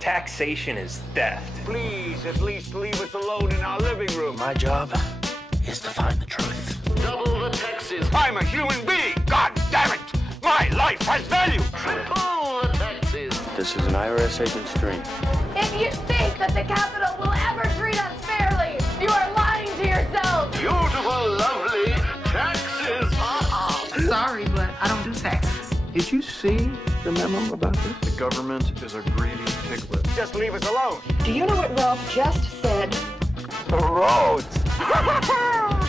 Taxation is theft. Please, at least leave us alone in our living room. My job is to find the truth. Double the taxes. I'm a human being. God damn it. My life has value. Triple the taxes. This is an IRS agent's dream. If you think that the Capitol will ever treat us fairly, you are lying to yourself. Beautiful, lovely taxes. Sorry, but I don't do taxes. Did you see the memo about this? The government is a greedy piglet. Just leave us alone. Do you know what Ralph just said? The roads.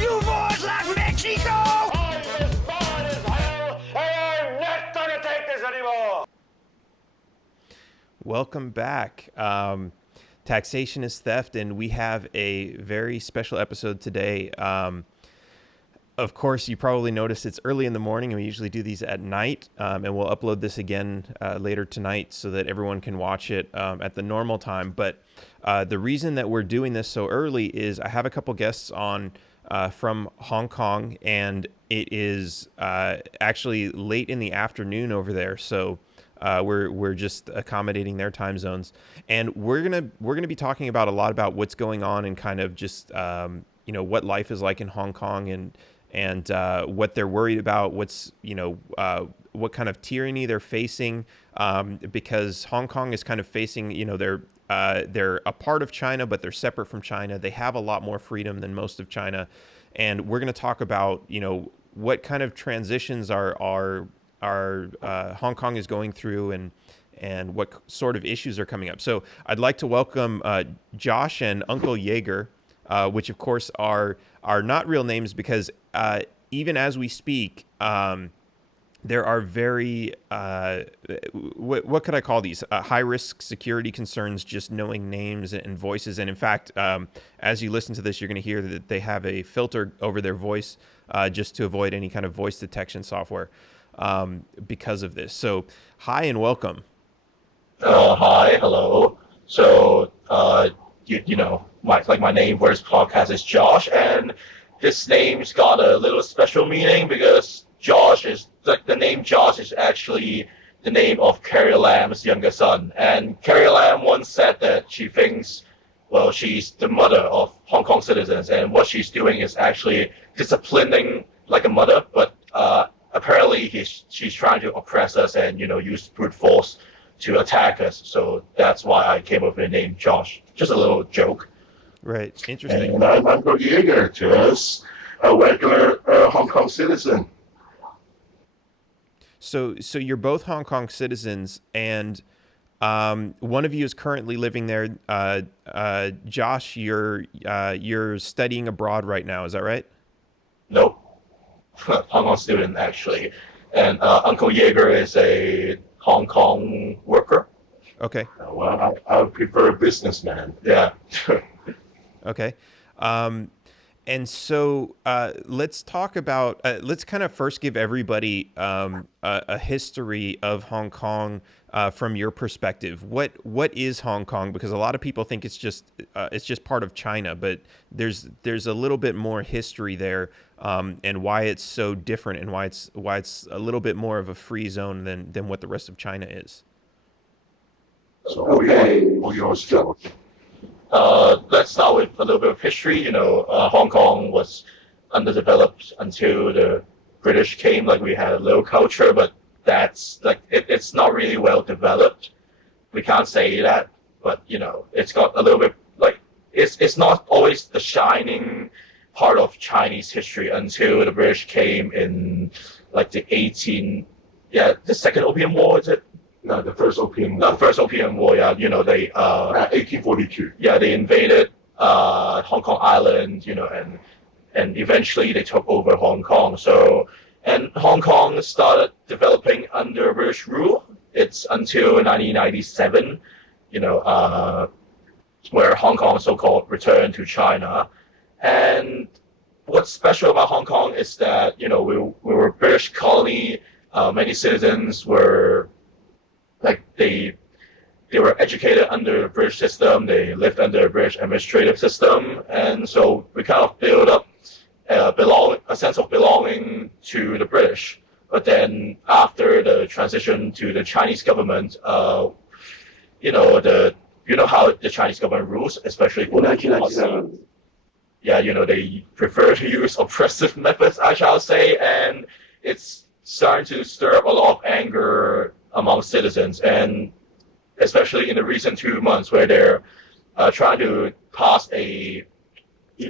You boys like Mexico? I'm as bad as hell, and I'm not gonna take this anymore. Welcome back. Taxation is theft, and we have a very special episode today. Of course, you probably noticed it's early in the morning, and we usually do these at night, and we'll upload this again later tonight so that everyone can watch it at the normal time. But the reason that we're doing this so early is I have a couple guests on from Hong Kong, and it is actually late in the afternoon over there. So we're just accommodating their time zones, and we're gonna be talking about a lot about what's going on and kind of just what life is like in Hong Kong and what they're worried about, what's what kind of tyranny they're facing, because Hong Kong is kind of facing they're a part of China, but they're separate from China. They have a lot more freedom than most of China, and we're going to talk about what kind of transitions are Hong Kong is going through and what sort of issues are coming up. So I'd like to welcome Josh and Uncle Jaeger, which of course are not real names because even as we speak, there are very what could I call these high risk security concerns, just knowing names and voices. And in fact, as you listen to this, you're going to hear that they have a filter over their voice just to avoid any kind of voice detection software because of this. So hi and welcome. Hi, hello. So my name for this podcast is Josh, and this name's got a little special meaning because Josh is the name Josh is actually the name of Carrie Lam's younger son. And Carrie Lam once said that she thinks, well, she's the mother of Hong Kong citizens, and what she's doing is actually disciplining like a mother, but apparently she's trying to oppress us and use brute force to attack us. So that's why I came up with the name Josh. Just a little joke. Right. Interesting. And I'm Uncle Jaeger, just a regular Hong Kong citizen. So you're both Hong Kong citizens, and one of you is currently living there. Josh, you're studying abroad right now. Is that right? Nope. Hong Kong student, actually. And Uncle Jaeger is a Hong Kong worker. Okay. Well, I would prefer a businessman. Yeah. Okay. And so let's talk about, let's kind of first give everybody a history of Hong Kong from your perspective. What is Hong Kong? Because a lot of people think it's just part of China, but there's a little bit more history there, and why it's so different and why it's a little bit more of a free zone than what the rest of China is. So, okay. Let's start with a little bit of history. Hong Kong was underdeveloped until the British came. Like, we had a little culture, but that's like it's not really well developed. We can't say that, but it's got a little bit like it's not always the shining part of Chinese history until the British came in like the Second Opium War, is it? No, the First Opium War. The First Opium War, yeah. They 1842. Yeah, they invaded Hong Kong Island, and eventually they took over Hong Kong. So, and Hong Kong started developing under British rule. It's until 1997, where Hong Kong so-called returned to China. And what's special about Hong Kong is that, we were a British colony. Many citizens were like they were educated under the British system. They lived under the British administrative system, and so we kind of built up a sense of belonging to the British. But then after the transition to the Chinese government, you know how the Chinese government rules, especially for the 1997. yeah, they prefer to use oppressive methods, I shall say, and it's starting to stir up a lot of anger among citizens, and especially in the recent 2 months where they're trying to pass a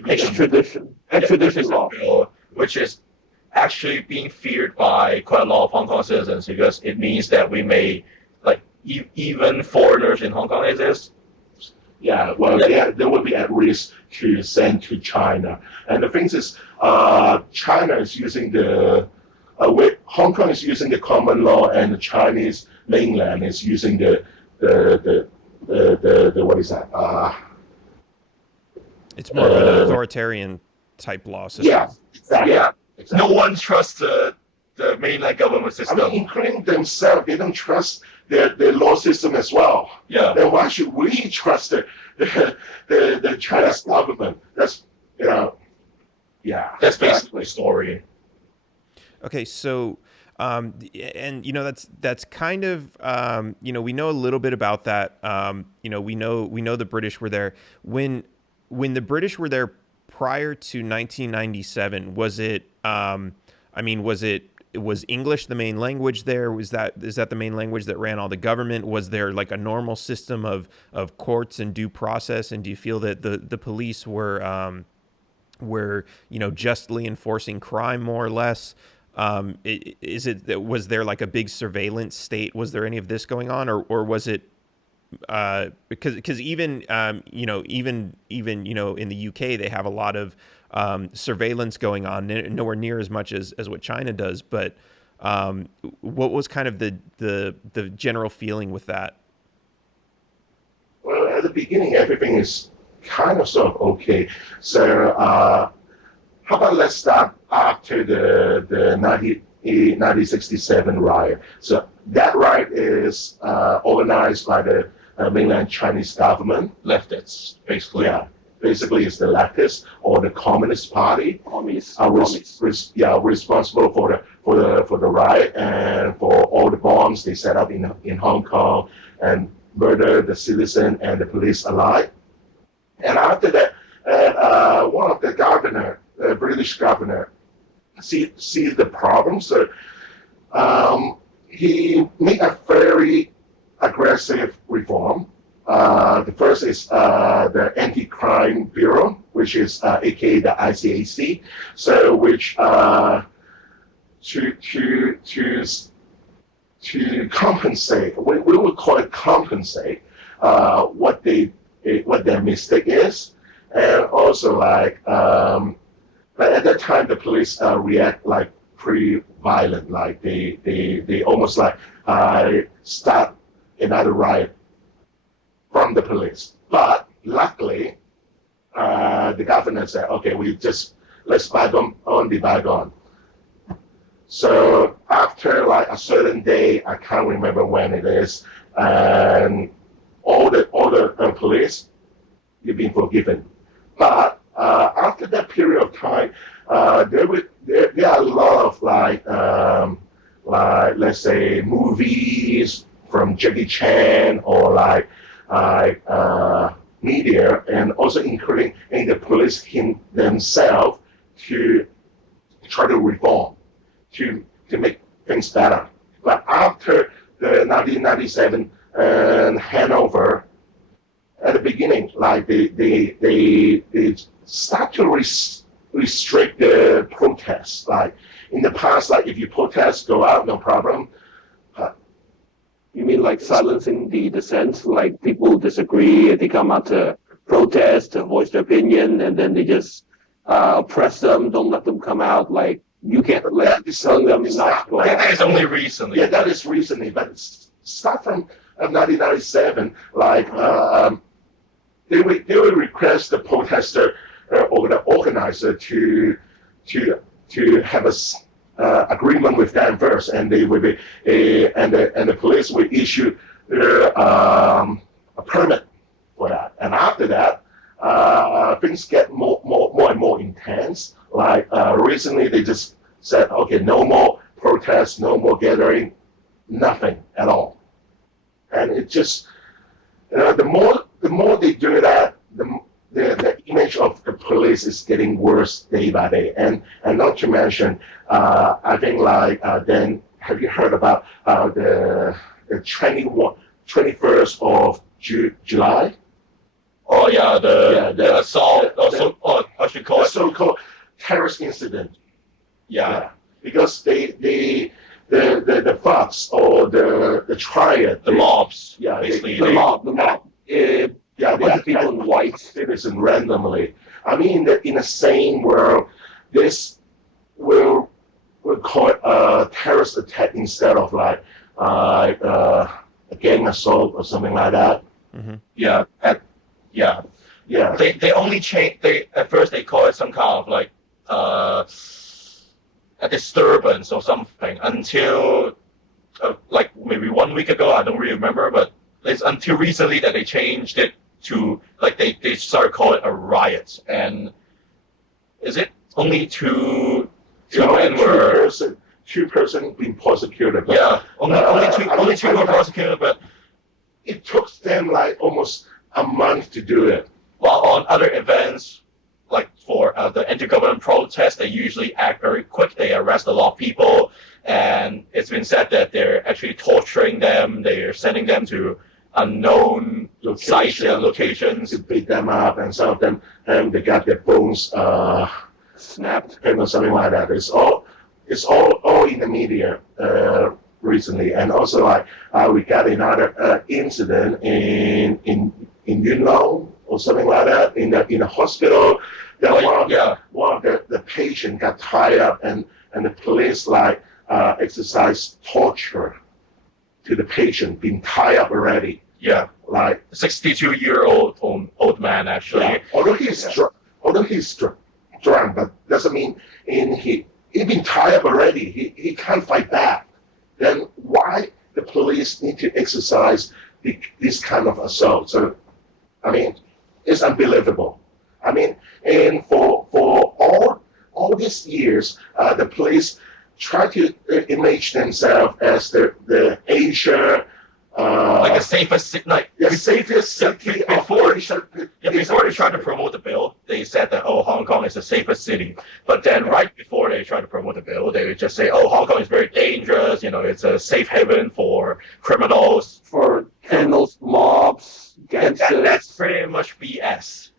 Extradition law. bill, which is actually being feared by quite a lot of Hong Kong citizens because it means that we may, like, even foreigners in Hong Kong exist. Yeah, well, they will be at risk to send to China. And the thing is, China is using Hong Kong is using the common law, and the Chinese mainland is using the what is that? It's more of an authoritarian type law system. Yeah, exactly. Yeah, Exactly. no one trusts the mainland government I system. mean, including themselves, they don't trust their law system as well. Yeah. Then why should we trust the Chinese government? That's That's basically the story. Okay, so and that's kind of we know a little bit about that. We know the British were there when the British were there prior to 1997. Was English the main language there? Is that the main language that ran all the government? Was there like a normal system of courts and due process? And do you feel that the police were justly enforcing crime more or less? Was there like a big surveillance state? Was there any of this going on, or was it because even in the UK they have a lot of surveillance going on, nowhere near as much as what China does. But what was kind of the general feeling with that? Well, at the beginning, everything is kind of sort of okay. So how about let's start after the 1967 riot. So that riot is organized by the mainland Chinese government. Leftists, basically. Yeah, basically it's the leftists or the Communist Party are responsible for the riot and for all the bombs they set up in Hong Kong and murder the citizen and the police alike. And after that, one of the governor, the British governor, sees the problem. So he made a very aggressive reform. The first is the Anti-Crime Bureau, which is aka the ICAC. So which to compensate, we would call it compensate what their mistake is, and also but at that time the police react like pretty violent, like they almost like start another riot from the police. But luckily, the governor said, okay, let's bygone on the bygone. So after like a certain day, I can't remember when it is, and all the police, you've been forgiven. But after that period of time, there are a lot of like let's say movies from Jackie Chan or like media, and also including in the police themselves to try to reform, to make things better. But after the 1997 handover, at the beginning, like they start to restrict the protests. Like in the past, like if you protest, go out, no problem. You mean like silencing the dissent? Like people disagree, they come out to protest, to voice their opinion, and then they just oppress them, don't let them come out. Like you can't tell them not. That is only recently. Yeah, that is recently, but start from 1997, like they will request the protester or the organizer to have a agreement with them first, and they will be and the police will issue a permit for that. And after that, things get more and more intense. Like recently, they just said, okay, no more protests, no more gathering, nothing at all. And it just The more they do that, the image of the police is getting worse day by day. And not to mention, I think then have you heard about the 21st of July? Oh yeah, the assault, I should call The it. so-called terrorist incident. Yeah, Because the thugs or the triad, the mobs. yeah, basically. The mob. yeah, A bunch of people in white. citizen randomly. I mean that in the same world, this will call it a terrorist attack instead of a gang assault or something like that. Yeah, yeah. Yeah. They only change. At first they call it some kind of a disturbance or something until like maybe 1 week ago. I don't really remember, but it's until recently that they changed it to like they started calling it a riot. And is it only two men were? Two person being prosecuted. But, Yeah, only two were prosecuted, but it took them almost a month to do it. while on other events, like for the anti-government protests, they usually act very quick. They arrest a lot of people, and it's been said that they're actually torturing them. They're sending them to unknown sites and locations. To beat them up, and some of them, and they got their bones snapped, or something like that. It's all in the media recently, and also we got another incident in Yunnan or something like that in a hospital. That one of the patient got tied up, and the police exercise torture to the patient, being tied up already. Yeah, 62-year-old old man actually. Yeah. Although he's drunk, but doesn't mean he's been tied up already. He can't fight back. Then why the police need to exercise this kind of assault? So, I mean, it's unbelievable. I mean, and for all these years, the police try to image themselves as the Asia. Like the safest, the safest city before of Asia. before they tried to promote the bill, they said that Hong Kong is the safest city. But then right before they tried to promote the bill, they would just say, Hong Kong is very dangerous. It's a safe haven for criminals. For criminals, mobs, gangsters. That's pretty much BS.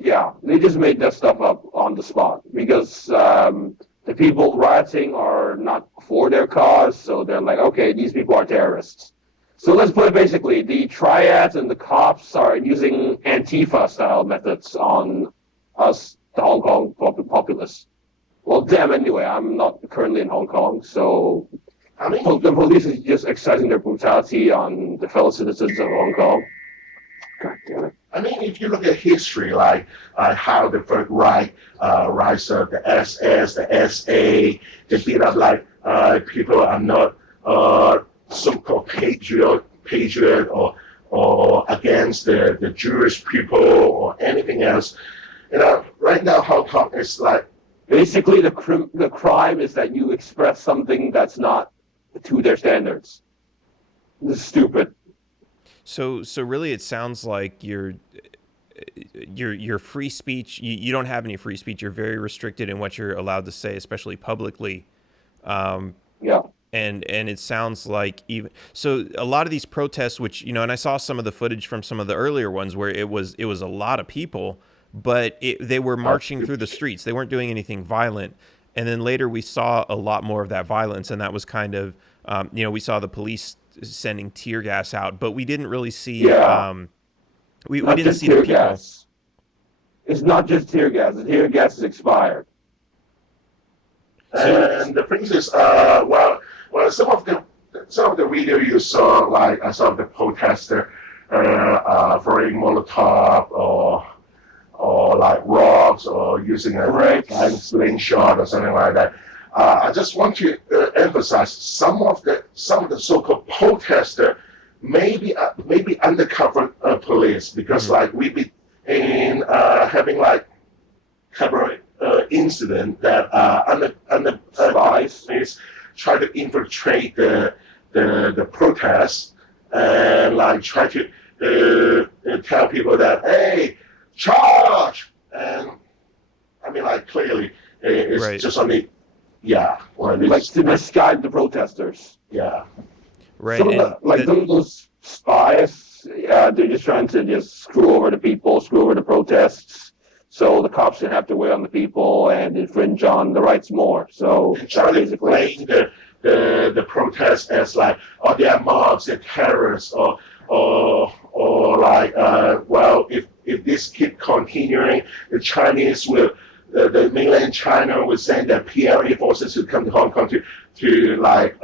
Yeah, they just made that stuff up on the spot because the people rioting are not for their cause, so they're like, okay, these people are terrorists. So let's put it basically, the triads and the cops are using Antifa-style methods on us, the Hong Kong populace. Well, them anyway. I'm not currently in Hong Kong, so I mean, the police is just exercising their brutality on the fellow citizens of Hong Kong. God damn it. I mean, if you look at history, how the Third Reich rise up, the SS, the SA, they beat up people are not so-called patriot or against the Jewish people or anything else. Right now Hong Kong is basically the crime is that you express something that's not to their standards. This is stupid. So really, it sounds like your free speech. You don't have any free speech. You're very restricted in what you're allowed to say, especially publicly. Yeah. And it sounds like even so, a lot of these protests, which and I saw some of the footage from some of the earlier ones where it was a lot of people, but they were marching through the streets. They weren't doing anything violent. And then later we saw a lot more of that violence, and that was kind of we saw the police sending tear gas out, but we didn't really see we didn't see the people. Gas. It's not just tear gas. The tear gas is expired. And the thing is, some of the video you saw, some of the protester throwing Molotov or rocks or using a slingshot or something like that. I just want to emphasize some of the so-called protester may be undercover police because we've been in having couple incident that under spies try to infiltrate the protests and try to tell people that, hey, charge! And I mean, like, clearly, it's Right. just only, well, Like to misguide the protesters. yeah. Right. Some And of the, like that- those spies, they're just trying to just screw over the people, screw over the protests, so the cops can have to weigh on the people and infringe on the rights more. So And try to basically, explain the protests as like, oh, they are mobs, they're terrorists, or like, well, if this keep continuing, the Chinese will, the mainland China will send their PLA forces to come to Hong Kong to like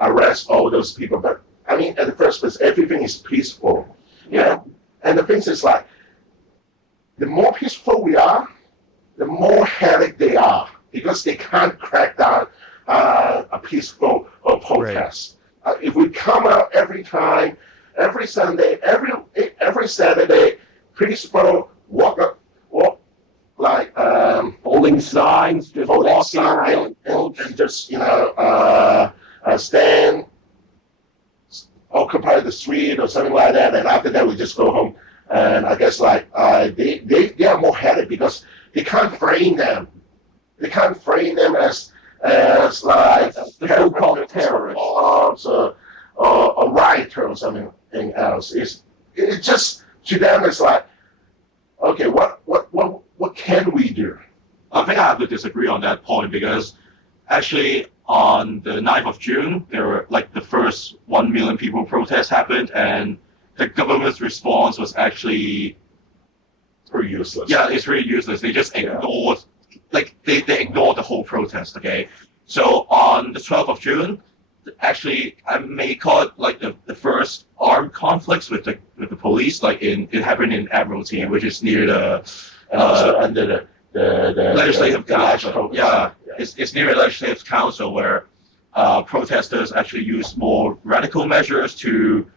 arrest all those people. But I mean, at the first place, everything is peaceful. yeah, And the thing is like, the more peaceful we are, the more headache they are because they can't crack down a peaceful protest. If we come out every time, every Sunday, every Saturday, peaceful walk like holding signs, just holding walking, sign yelling quotes. and just stand, occupy the street or something like that, and after that we just go home. And I guess like they are more headed because they can't frame them. They can't frame them as like The so-called terrorists. or a rioter or something else. It's just to them it's like, okay, what can we do? I think I have to disagree on that point because actually on the 9th of June, there were like the first 1 million people protest happened and the government's response was actually, Pretty useless. yeah, it's really useless. They just ignored, like they ignored the whole protest, okay? So on the 12th of June, actually I may call it like the first armed conflicts with the police, like it happened in Admiralty, which is near the And also under the legislative the council. Yeah, yeah. it's near the legislative council where protesters actually use more radical measures to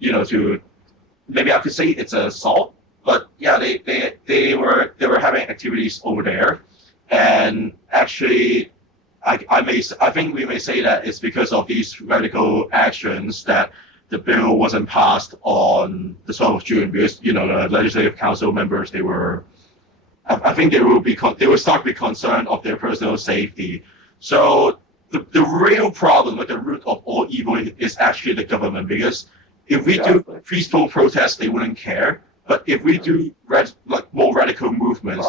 maybe I could say it's assault, but yeah, they were having activities over there, and actually, I think we may say that it's because of these radical actions that the bill wasn't passed on the 12th of June because the legislative council members I think they will start to be concerned of their personal safety. So the real problem, like the root of all evil, is actually the government. Because if we do peaceful protests, they wouldn't care. But if we do more radical movements,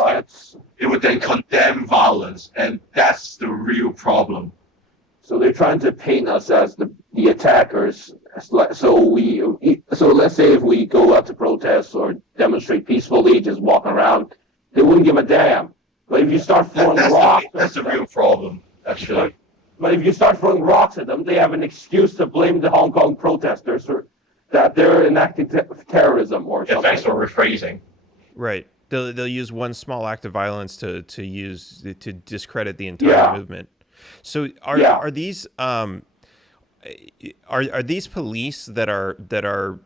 it would then condemn violence, and that's the real problem. So they're trying to paint us as the attackers. So let's say if we go out to protest or demonstrate peacefully, just walk around, they wouldn't give a damn. But if you start throwing rocks, That's the real problem, actually. But if you start throwing rocks at them, they have an excuse to blame the Hong Kong protesters for that they're enacting terrorism or Yeah, something. thanks for rephrasing. Right. They'll use one small act of violence to discredit the entire movement. So are these are these police that are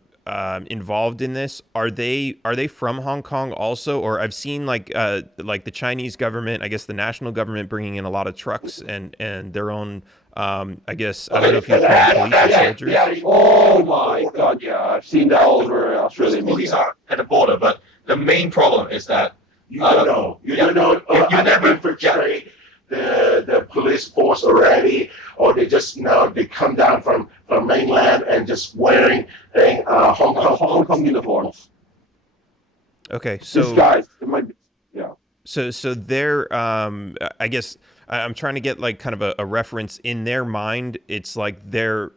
involved in this? Are they from Hong Kong also? Or I've seen like the Chinese government, I guess the national government, bringing in a lot of trucks and their own. I guess I don't know if you call police or soldiers. Oh my God! Yeah, I've seen that all over Australia. Police are at the border, but the main problem is that You don't know. You never infiltrate the police force already, or they just they come down from mainland and just wearing Hong Kong uniforms. Okay, so These guys, it might be, So they're I guess I'm trying to get like kind of a reference in their mind. It's like they're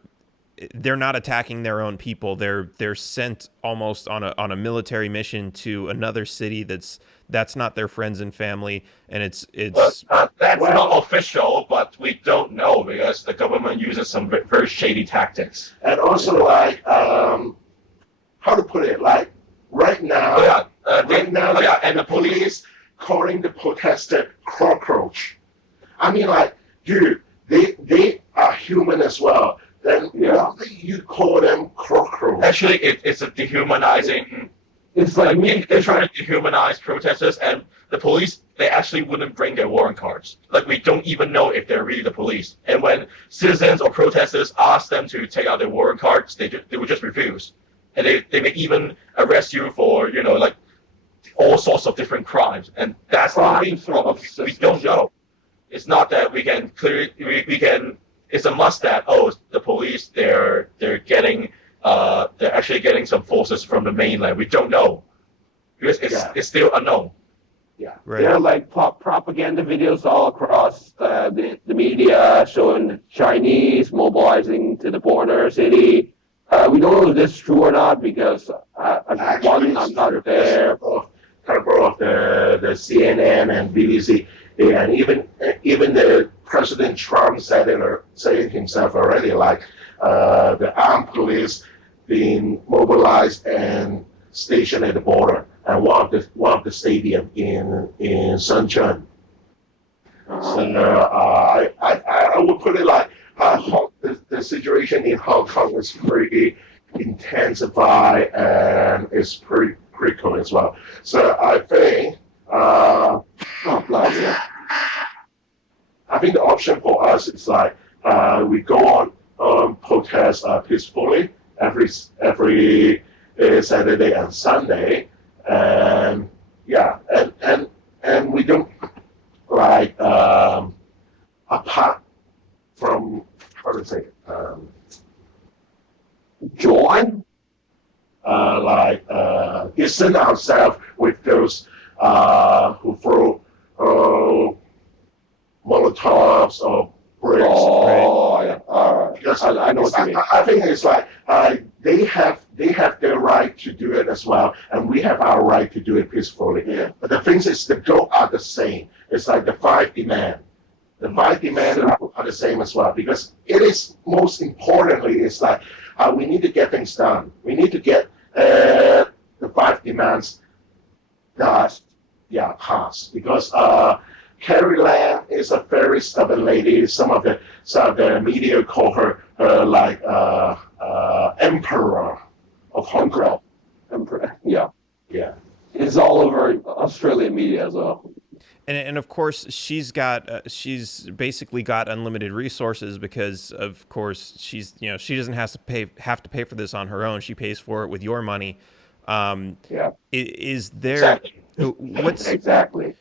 not attacking their own people. They're sent almost on a military mission to another city that's not their friends and family, and it's that's not official, but we don't know because the government uses some very shady tactics. And also, like, how to put it, like, right now, and the police calling the protester cockroach. I mean, like, dude, they are human as well. Then why do you call them cockroach? Actually, it's a dehumanizing. It's like they're trying to dehumanize protesters, and the police, they actually wouldn't bring their warrant cards. Like, we don't even know if they're really the police. And when citizens or protesters ask them to take out their warrant cards, they would just refuse. and they may even arrest you for like all sorts of different crimes, and that's the main problem. We don't know. It's not that we can clearly we can. It's a must that the police they're actually getting some forces from the mainland. We don't know because it's still unknown. Yeah, Right. there are like propaganda videos all across the media showing the Chinese mobilizing to the border city. We don't know if this is true or not because I'm not there. Cover of the CNN and BBC, and even the President Trump said it himself already, like the armed police being mobilized and stationed at the border, and one of the stadium in Shenzhen. So I would put it like the situation in Hong Kong is pretty intensified and it's pretty critical as well. So I think I think the option for us is like we go on protest peacefully every Saturday and Sunday, and and we don't like apart from how to say Join? distance ourselves with those who throw Molotovs or bricks. Oh, yeah. All right. Because I know what you mean. I think it's like they have their right to do it as well, and we have our right to do it peacefully. Yeah. But the thing is, the goal are the same. It's like the five demands. The five demands are the same as well, because it is most importantly, it's like we need to get things done. We need to get the five demands passed, because Carrie Lam is a very stubborn lady. Some of the media call her like emperor of Hong Kong. Emperor. Yeah. Yeah. It's all over Australian media as well. And of course she's basically got unlimited resources because of course she doesn't have to pay for this on her own. She pays for it with your money. Is there what's exactly?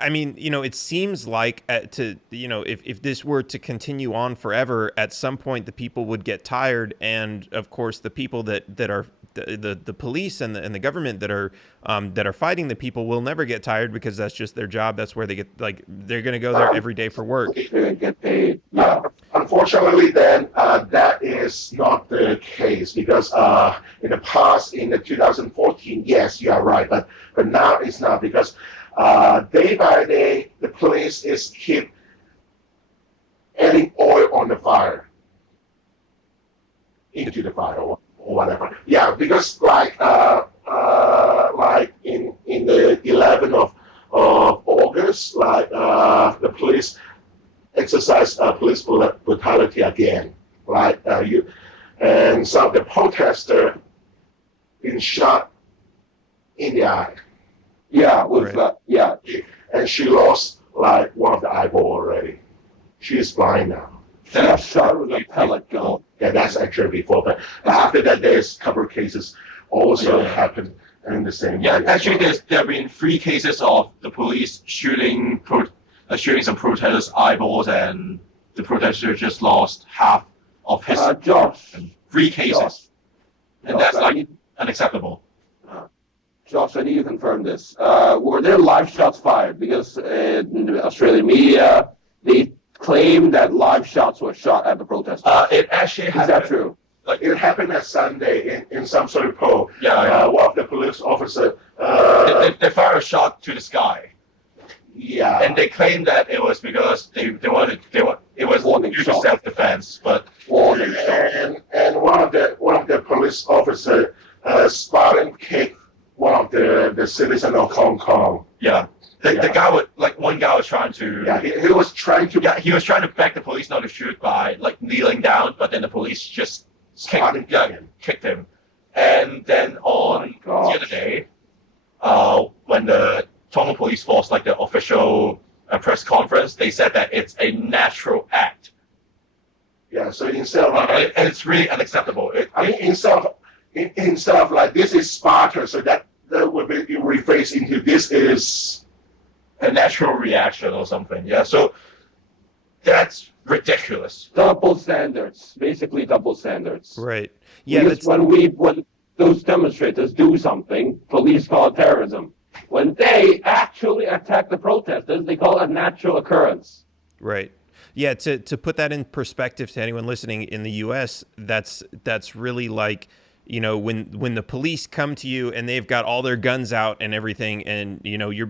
I mean, it seems like if this were to continue on forever, at some point the people would get tired, and of course the people that are the police and the government that are fighting the people will never get tired because that's just their job. That's where they get they're going to go there every day for work. They get paid. Yeah. Unfortunately, then that is not the case because in the past, in the 2014, yes, you are right, but now it's not because. Day by day, the police is keep adding oil on the fire, into the fire or whatever. Yeah, because like in the 11th of August, the police exercise police brutality again. And some of the protesters been shot in the eye. Yeah, And she lost one of the eyeball already. She is blind now. She got shot with a pellet gun. Yeah, that's actually before, but after that, there's a couple of cases also happened in the same way. Yeah, actually, there have been 3 cases of the police shooting some protesters' eyeballs, and the protester just lost half of his. Josh. 3 cases, and Josh, that's unacceptable. Josh, I need to confirm this. Were there live shots fired? Because in the Australian media, they claim that live shots were shot at the protesters. It actually happened. Is that true? It happened at Sunday in some sort of poll. Yeah. One of the police officers. They fired a shot to the sky. Yeah. And they claimed that it was because it was due to self-defense, but. And one of the police officers Spartan kicked one of the citizens of Hong Kong. Yeah. The guy one guy was trying to. Yeah, he was trying to. Yeah, he was trying to beg the police not to shoot by kneeling down, but then the police just kicked him. And then on the other day, when the Tonga Police Force, the official press conference, they said that it's a natural act. Yeah, so instead of and it's really unacceptable. instead of instead of like this is Sparta, so that would be rephrased into this is a natural reaction or something. Yeah, so that's ridiculous. Double standards, basically double standards. Right. Yeah. Because when those demonstrators do something, police call it terrorism. When they actually attack the protesters, they call it a natural occurrence. Right. Yeah. To put that in perspective to anyone listening in the U.S., that's really like, you know, when the police come to you and they've got all their guns out and everything, and you know you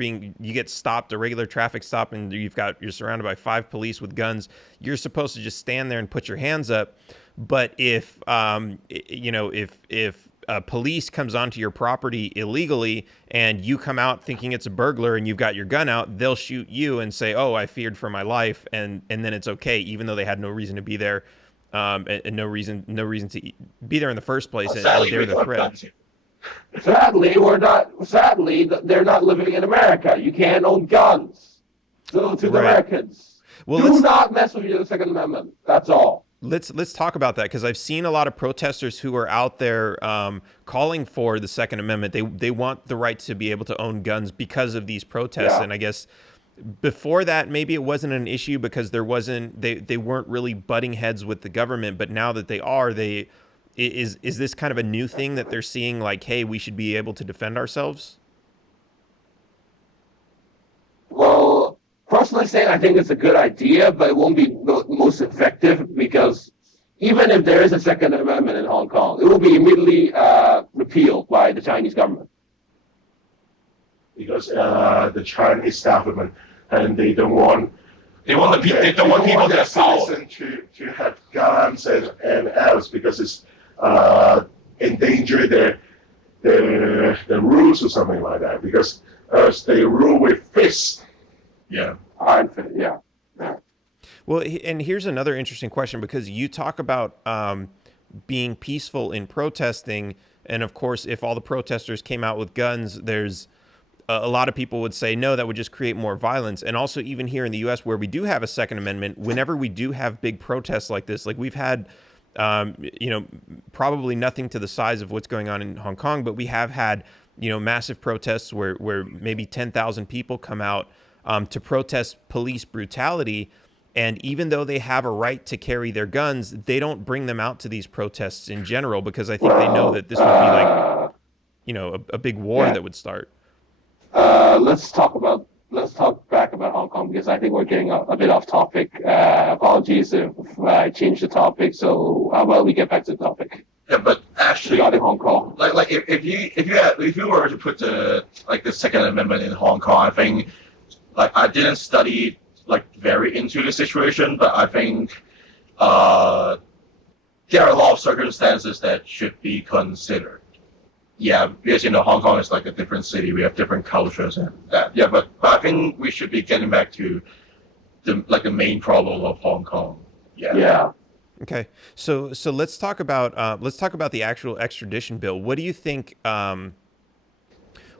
get stopped, a regular traffic stop, and you're surrounded by 5 police with guns. You're supposed to just stand there and put your hands up. But if police comes onto your property illegally and you come out thinking it's a burglar and you've got your gun out, they'll shoot you and say, "Oh, I feared for my life," and then it's okay, even though they had no reason to be there. And no reason to be there in the first place, and they're the threat. Sadly, they're not living in America. You can't own guns. So to the Americans, do not mess with the Second Amendment. That's all. Let's talk about that, because I've seen a lot of protesters who are out there calling for the Second Amendment. They want the right to be able to own guns because of these protests, and I guess before that, maybe it wasn't an issue because they weren't really butting heads with the government. But now that they are, is this kind of a new thing that they're seeing? Like, hey, we should be able to defend ourselves. Well, personally saying, I think it's a good idea, but it won't be the most effective, because even if there is a Second Amendment in Hong Kong, it will be immediately repealed by the Chinese government. Because the Chinese government, and they don't want people to have power to have guns and else, because it's endanger the rules or something like that, because they rule with fists. Yeah. Well, and here's another interesting question, because you talk about being peaceful in protesting, and of course, if all the protesters came out with guns, there's a lot of people would say, no, that would just create more violence. And also, even here in the U.S., where we do have a Second Amendment, whenever we do have big protests like this, like we've had, probably nothing to the size of what's going on in Hong Kong, but we have had, massive protests where maybe 10,000 people come out to protest police brutality. And even though they have a right to carry their guns, they don't bring them out to these protests in general, because I think they know that this would be like, a big war that would start. Let's talk back about Hong Kong, because I think we're getting a bit off topic. Apologies if I changed the topic. So how about we get back to the topic? Yeah, but actually, regarding Hong Kong, like if you were to put the Second Amendment in Hong Kong, I think, like, I didn't study very into the situation, but I think there are a lot of circumstances that should be considered. Yeah, because Hong Kong is like a different city. We have different cultures and that. Yeah, but I think we should be getting back to the main problem of Hong Kong. Yeah. Okay, so let's talk about the actual extradition bill. What do you think?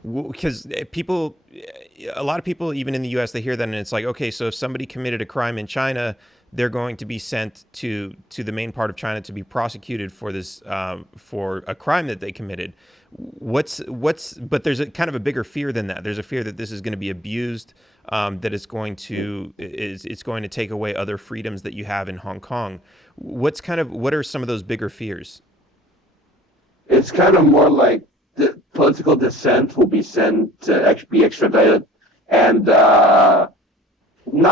Because a lot of people, even in the U.S., they hear that and it's like, okay, so if somebody committed a crime in China, they're going to be sent to the main part of China to be prosecuted for this for a crime that they committed. But there's a kind of a bigger fear than that. There's a fear that this is going to be abused, that it's going to take away other freedoms that you have in Hong Kong. What are some of those bigger fears? It's kind of more like the political dissent will be sent to be extradited, and not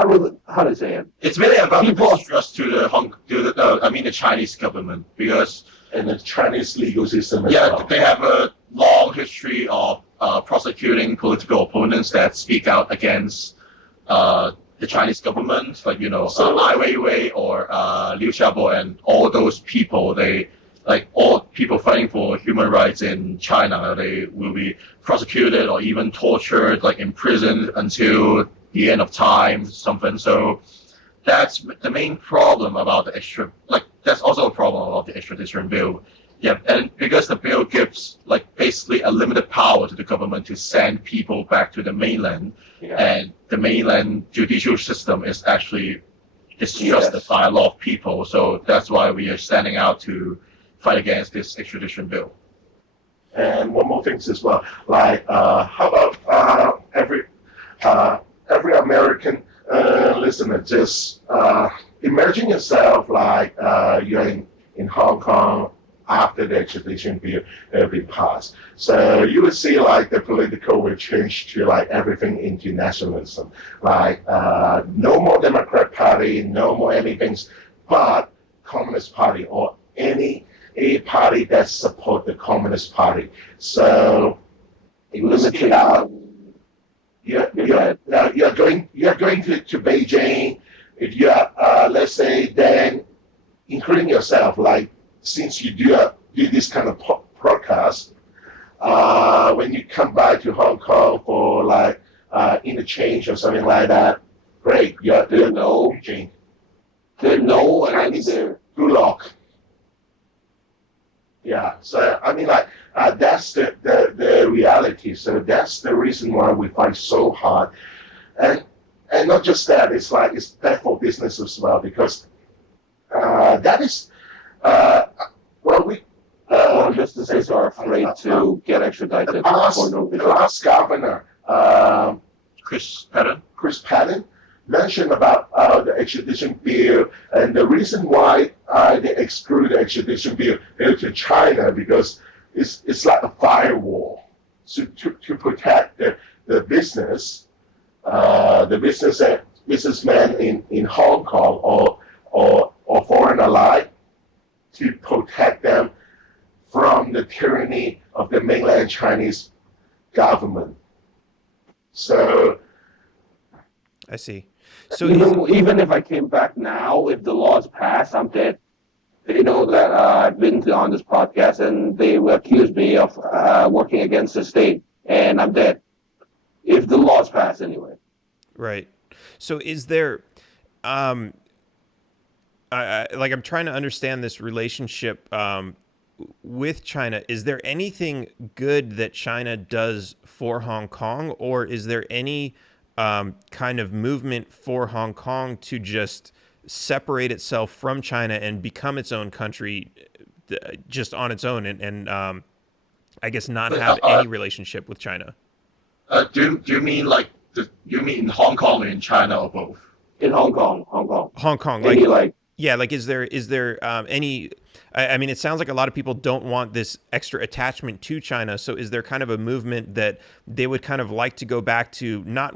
really, how to say it. It's really about the distrust to the Chinese government, because and the Chinese legal system. They have a long history of prosecuting political opponents that speak out against the Chinese government, like Ai Weiwei or Liu Xiaobo and all those people. All people fighting for human rights in China, they will be prosecuted or even tortured, imprisoned until the end of time, something. So that's the main problem about that's also a problem about the extradition bill. Yeah, and because the bill gives basically a limited power to the government to send people back to the mainland, and the mainland judicial system is actually distrusted by a lot of people. So that's why we are standing out to fight against this extradition bill. And one more thing as well, like how about every American listener just imagine yourself like you're in Hong Kong after the extradition bill will be passed. So you will see like the political will change to like everything into nationalism, like no more Democrat Party, no more anything, but Communist Party or a party that support the Communist Party. So you're going to Beijing. If you are let's say then including yourself, like since you do this kind of broadcast, when you come back to Hong Kong for like interchange or something like that, great, you're Beijing. No, and I need to gulag. Yeah, so I mean, like that's the reality. So that's the reason why we fight so hard, and not just that. It's like it's bad for business as well because that is well we. Businesses are afraid to get extradited. The last governor, Chris Patten, mentioned about the extradition bill, and the reason why they exclude the extradition bill to China because it's like a firewall to protect the businessmen in Hong Kong or foreign allied to protect them from the tyranny of the mainland Chinese government. So I see. So even if I came back now, if the laws pass, I'm dead. They know that I've been on this podcast and they will accuse me of working against the state, and I'm dead. If the laws pass, anyway. Right. So is there, I'm trying to understand this relationship with China. Is there anything good that China does for Hong Kong, or is there any kind of movement for Hong Kong to just separate itself from China and become its own country just on its own and I guess not have any relationship with China? Do you mean like you mean Hong Kong or in China or both? In Hong Kong. Hong Kong, yeah, like is there any? I mean, it sounds like a lot of people don't want this extra attachment to China. So is there kind of a movement that they would kind of like to go back to not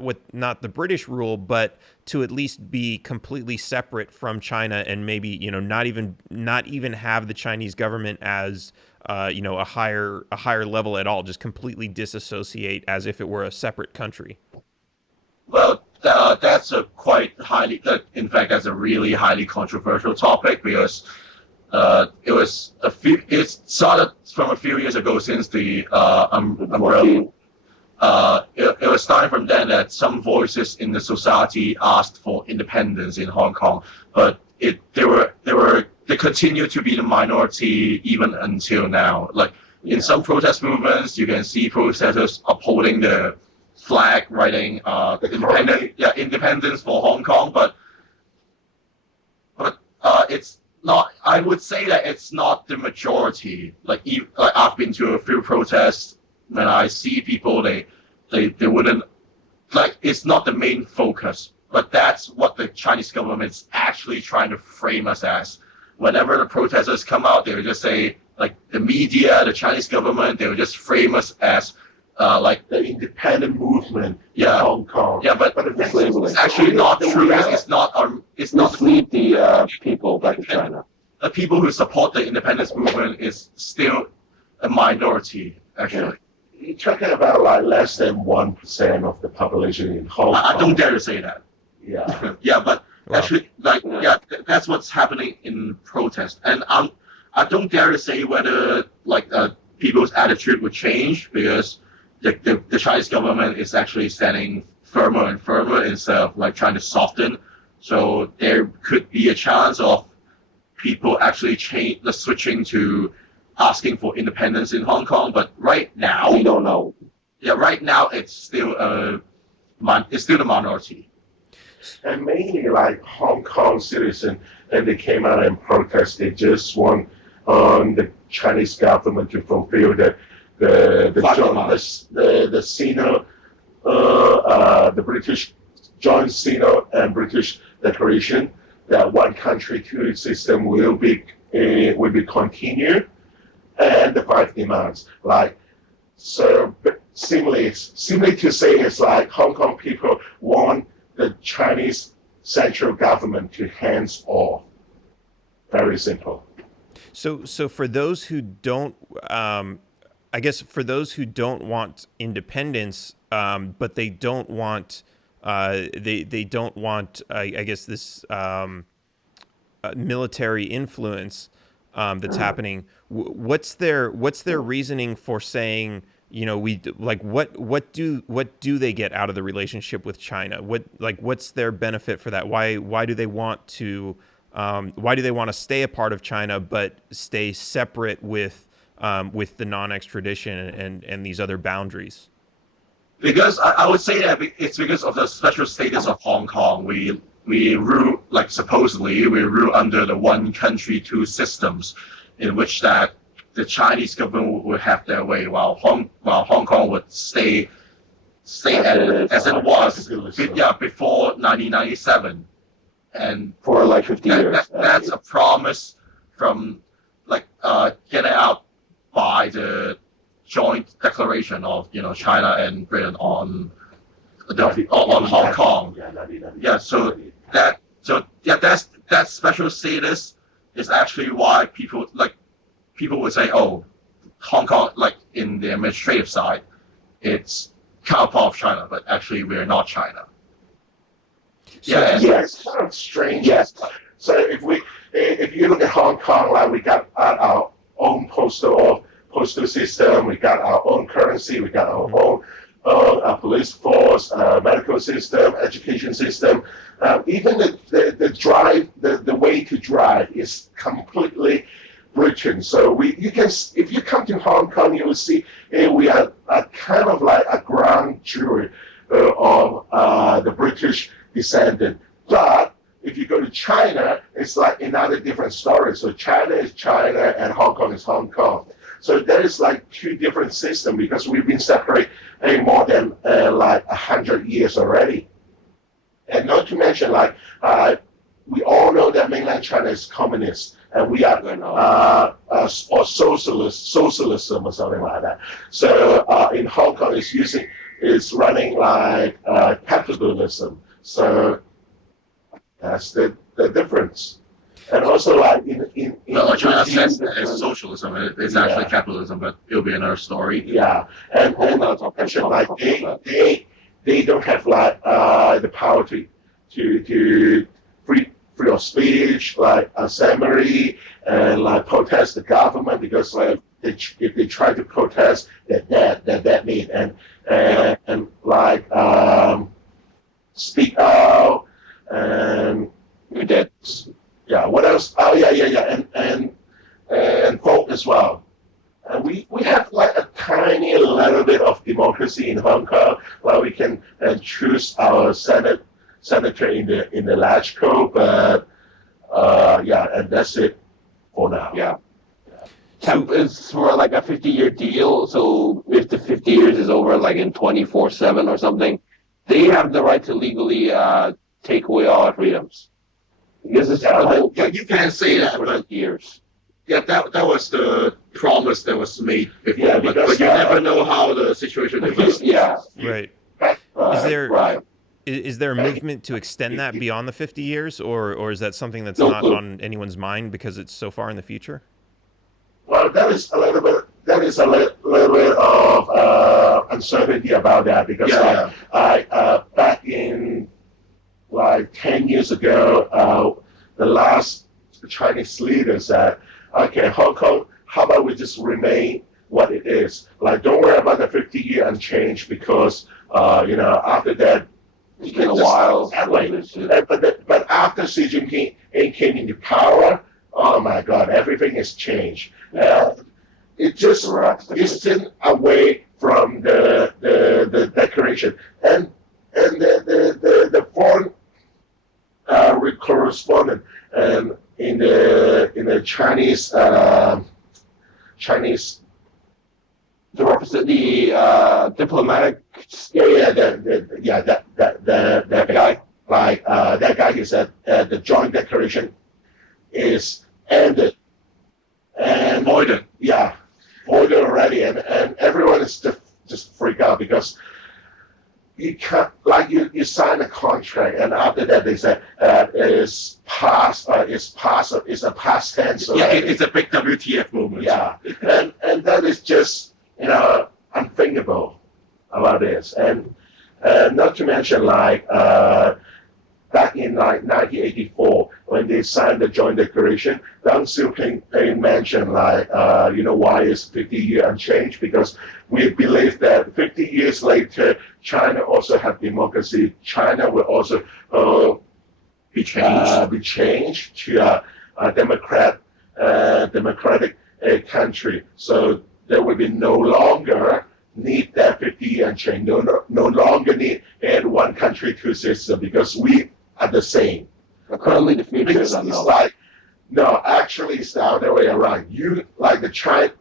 the British rule, but to at least be completely separate from China and maybe, not even have the Chinese government as, a higher level at all, just completely disassociate as if it were a separate country? Well, that's that's a really highly controversial topic because it started from a few years ago since the umbrella. It was starting from then that some voices in the society asked for independence in Hong Kong, but they continue to be the minority even until now. Like in some protest movements, you can see protesters upholding the flag, writing independence for Hong Kong, but it's not. I would say that it's not the majority. Like I've been to a few protests. When I see people, they wouldn't like. It's not the main focus, but that's what the Chinese government's actually trying to frame us as. Whenever the protesters come out, they would just say, like the media, the Chinese government, they would just frame us as like the independent movement in Hong Kong. Yeah, but it's actually not true. It's not. It's not the people back in China. The people who support the independence movement is still a minority, actually. You're talking about like less than 1% of the population in Hong Kong. I don't dare to say that. Yeah. Yeah, but actually, that's what's happening in protest, and I don't dare to say whether people's attitude would change because the Chinese government is actually standing firmer and firmer instead of like trying to soften. So there could be a chance of people actually switching to asking for independence in Hong Kong. But right now, we don't know. Yeah, right now it's still the minority. And mainly like Hong Kong citizens, and they came out and protest. They just want the Chinese government to fulfill the Sino, the British joint Sino and British declaration that one country, two system will be continued, and the 5 demands. Like, so simply to say, it's like Hong Kong people want the Chinese central government to hands off. Very simple. So for those who don't, I guess for those who don't want independence, but they don't want, they don't want, I guess this military influence that's happening. What's their reasoning for saying, you know, what do they get out of the relationship with China? What's their benefit for that? Why do they want to stay a part of China but stay separate with the non-extradition and these other boundaries? Because I would say that it's because of the special status of Hong Kong. We rule, like, supposedly we rule under the one country, two systems, in which that the Chinese government would have their way, while Hong Kong would stay as it was before 1997. And for like 50 years. That's a promise from getting out by the joint declaration of China and Britain on Hong Kong. That special status is actually why people would say, oh, Hong Kong, like in the administrative side, it's counterpart of China, but actually we're not China. It's kind of strange. Yes. So if you look at Hong Kong, like, we got our own postal system, we got our own currency, we got our own police force, medical system, education system. Even the way to drive is completely Britain. So if you come to Hong Kong, you will see we are kind of like a ground jewel of the British descendant. But if you go to China, it's like another different story. So China is China and Hong Kong is Hong Kong. So there is like two different systems because we've been separated more than 100 years already. And not to mention, we all know that mainland China is communist, and we are or socialism or something like that. So in Hong Kong, it's running like capitalism. So that's the difference. And also, like in China says it's socialism. It's actually capitalism, but it'll be another story. Yeah, and mention, like they don't have the power to free of speech, like assembly, and like protest the government, because if they try to protest, they're dead and speak out and you're dead. Yeah. What else? Oh yeah, and vote as well. And we have like a tiny little bit of democracy in Hong Kong, where we can choose our senator in the large co, but and that's it for now. Yeah. It's for like a 50-year deal. So if the 50 years is over, like in 24/7 or something, they have the right to legally take away all our freedoms. Because it's you can't say that, but years. Yeah, that was the promise that was made before, but you never know how the situation develops. Yeah. Right. Right. Is there a movement to extend that beyond the 50 years, or is that something that's not on anyone's mind because it's so far in the future? Well, that is a little bit of uncertainty about that, because back in 10 years ago, the last Chinese leader said, okay, Hong Kong, how about we just remain what it is? Like, don't worry about the 50-year unchanged, because, after that, it's been a while. But after Xi Jinping came into power, oh my God, everything has changed. It just distant away from the declaration, and the foreign correspondent in the Chinese diplomatic. That guy. Like that guy who said the joint declaration is ended and Voided. Yeah, voided already, and everyone is just freak out because you can't, like, you sign a contract, and after that they say it's past, it's a past tense. Yeah, it's a big WTF moment. Yeah, and that is just unthinkable about this, and not to mention like back in 1984 when they signed the joint declaration, Deng Xiaoping mentioned like why is 50 years unchanged, because we believe that 50 years later China also have democracy. China will also be changed to a democratic country. So there will be no longer need that 50 year change. No longer need and one country, two systems, because we are the same. But currently, the future Because is it's unknown. like, no, actually it's the other way around. You, like China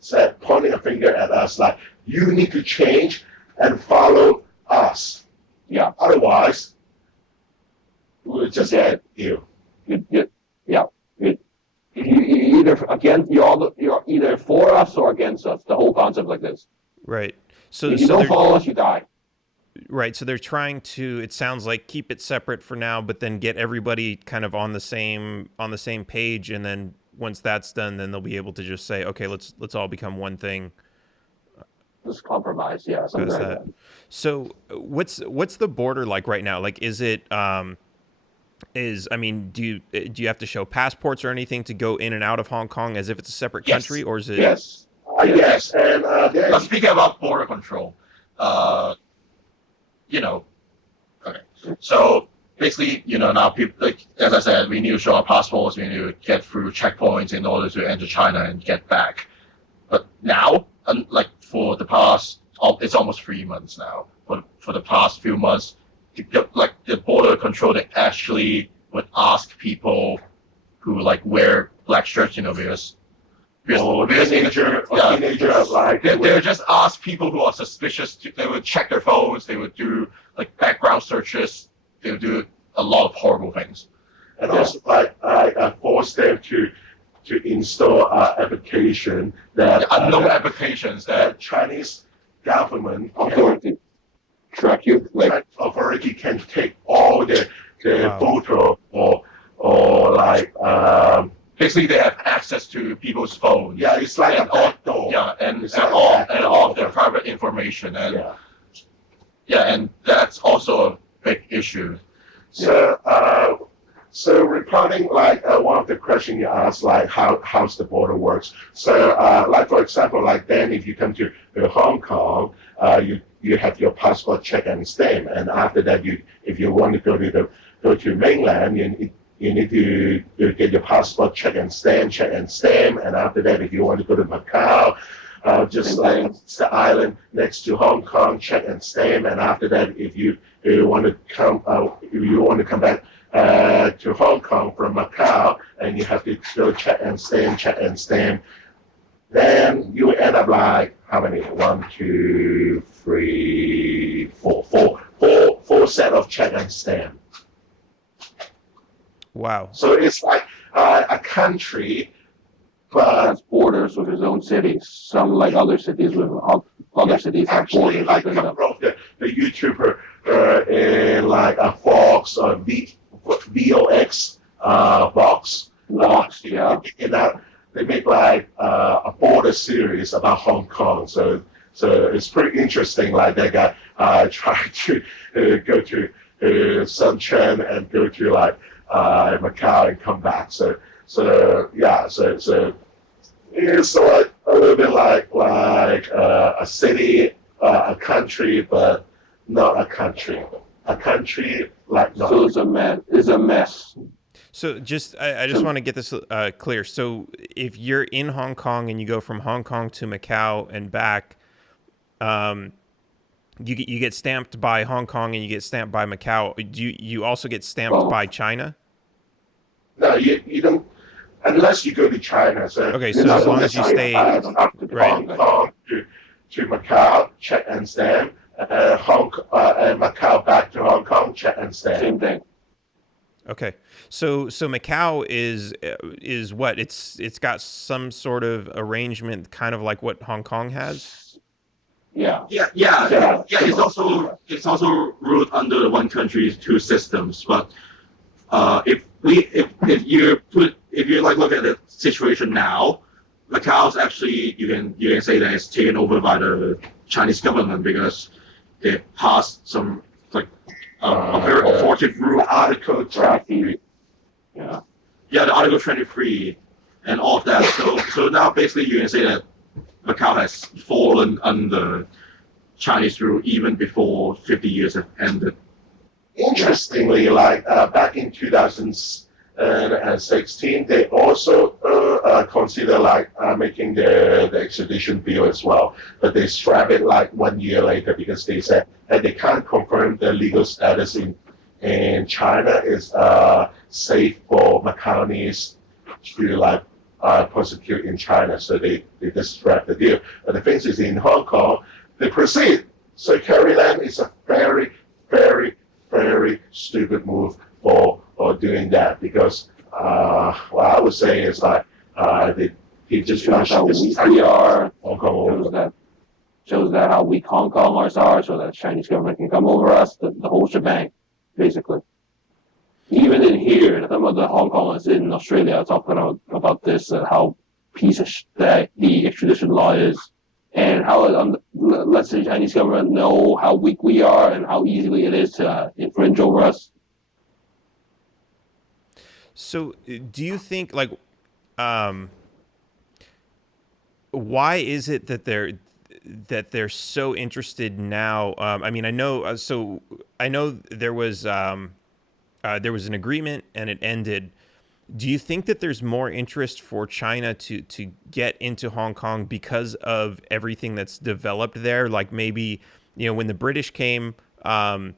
said, pointing a finger at us, like, you need to change and follow us. Yeah. Otherwise, we'll just get you. You're either for us or against us. The whole concept like this. Right. So If you don't follow us, you die. Right, so they're trying to, it sounds like, keep it separate for now, but then get everybody kind of on the same page, and then once that's done, then they'll be able to just say, okay, let's all become one thing. Just compromise, yeah, something like that. So what's the border like right now? Like, is it do you have to show passports or anything to go in and out of Hong Kong as if it's a separate country, or is it? Yes. Yes, and But speaking about border control, okay. So basically, now people, like, as I said, we need to show our passports, we need to get through checkpoints in order to enter China and get back. But now, like for the past, it's almost 3 months now. For the past few months, the border control, they actually would ask people who like wear black shirts, because teenager, like they would just ask people who are suspicious. They would check their phones. They would do like background searches. They would do a lot of horrible things. and also like I forced them to install an application that Unknown applications that Chinese government Authority track you. Like, authority can take all their Wow. photo or like basically they have access to people's phones. yeah, it's like And a all- backdoor. Yeah, and It's and like all a and backdoor. all of their private information, and and that's also a big issue. So regarding like one of the questions you asked, like how's the border works. So like for example, like then if you come to Hong Kong, you have your passport check and stamp, and after that if you want to go to mainland, you need to get your passport check and stamp, and after that if you want to go to Macau. Just like it's the island next to Hong Kong, check and stamp, and after that, if you want to come back to Hong Kong from Macau, and you have to go check and stamp, then you end up like how many? 1, 2, 3, 4, 4 set of check and stamp. Wow. So it's like a country. But has borders with its own cities. Some, like other cities, with other cities have actually, borders. like a with them. couple of the YouTuber in like a Fox or VOX Vox, Yeah. they make like a border series about Hong Kong. So it's pretty interesting. Like that guy tried to go to Suncheon and go to like Macau and come back. So it's like a little bit like a city, a country, but not a country. A country like not. So it's a mess. So I just want to get this clear. So if you're in Hong Kong and you go from Hong Kong to Macau and back, you get stamped by Hong Kong and you get stamped by Macau. Do you also get stamped by China? No, you don't, unless you go to China. So Okay, so as long as you stay- Hong Kong to to Macau, check and stamp, and Macau back to Hong Kong, check and stamp. Same thing. Okay. So Macau is what? It's got some sort of arrangement, kind of like what Hong Kong has. Yeah. Yeah. It's also ruled under the one country, two systems. But if you like look at the situation now, Macau's actually you can say that it's taken over by the Chinese government because they passed some like a very authoritative rule, Article 23. Yeah. Yeah, the Article 23 and all of that. So now basically you can say that Macau has fallen under Chinese rule even before 50 years have ended. Interestingly, like back in 2016, they also consider like making the extradition bill as well, but they scrap it like 1 year later because they said that they can't confirm the legal status in China is safe for Macaoese to like prosecute in China, so they just scrap the deal. But the thing is, in Hong Kong, they proceed. So Carrie Lam is a very, very, very stupid move for doing that because what I would say is like he just Shows how weak we are. Hong Kong Shows that how weak Hong Kongers are, so that the Chinese government can come over us, the whole shebang, basically. Even in here, some of the Hong Kongers in Australia are talking about this, how piece of that the extradition law is, and how lets the Chinese government know how weak we are and how easily it is to infringe over us. So, do you think like, why is it that they're so interested now? I mean, I know. So I know there was an agreement and it ended. Do you think that there's more interest for China to get into Hong Kong because of everything that's developed there? Like maybe, when the British came 50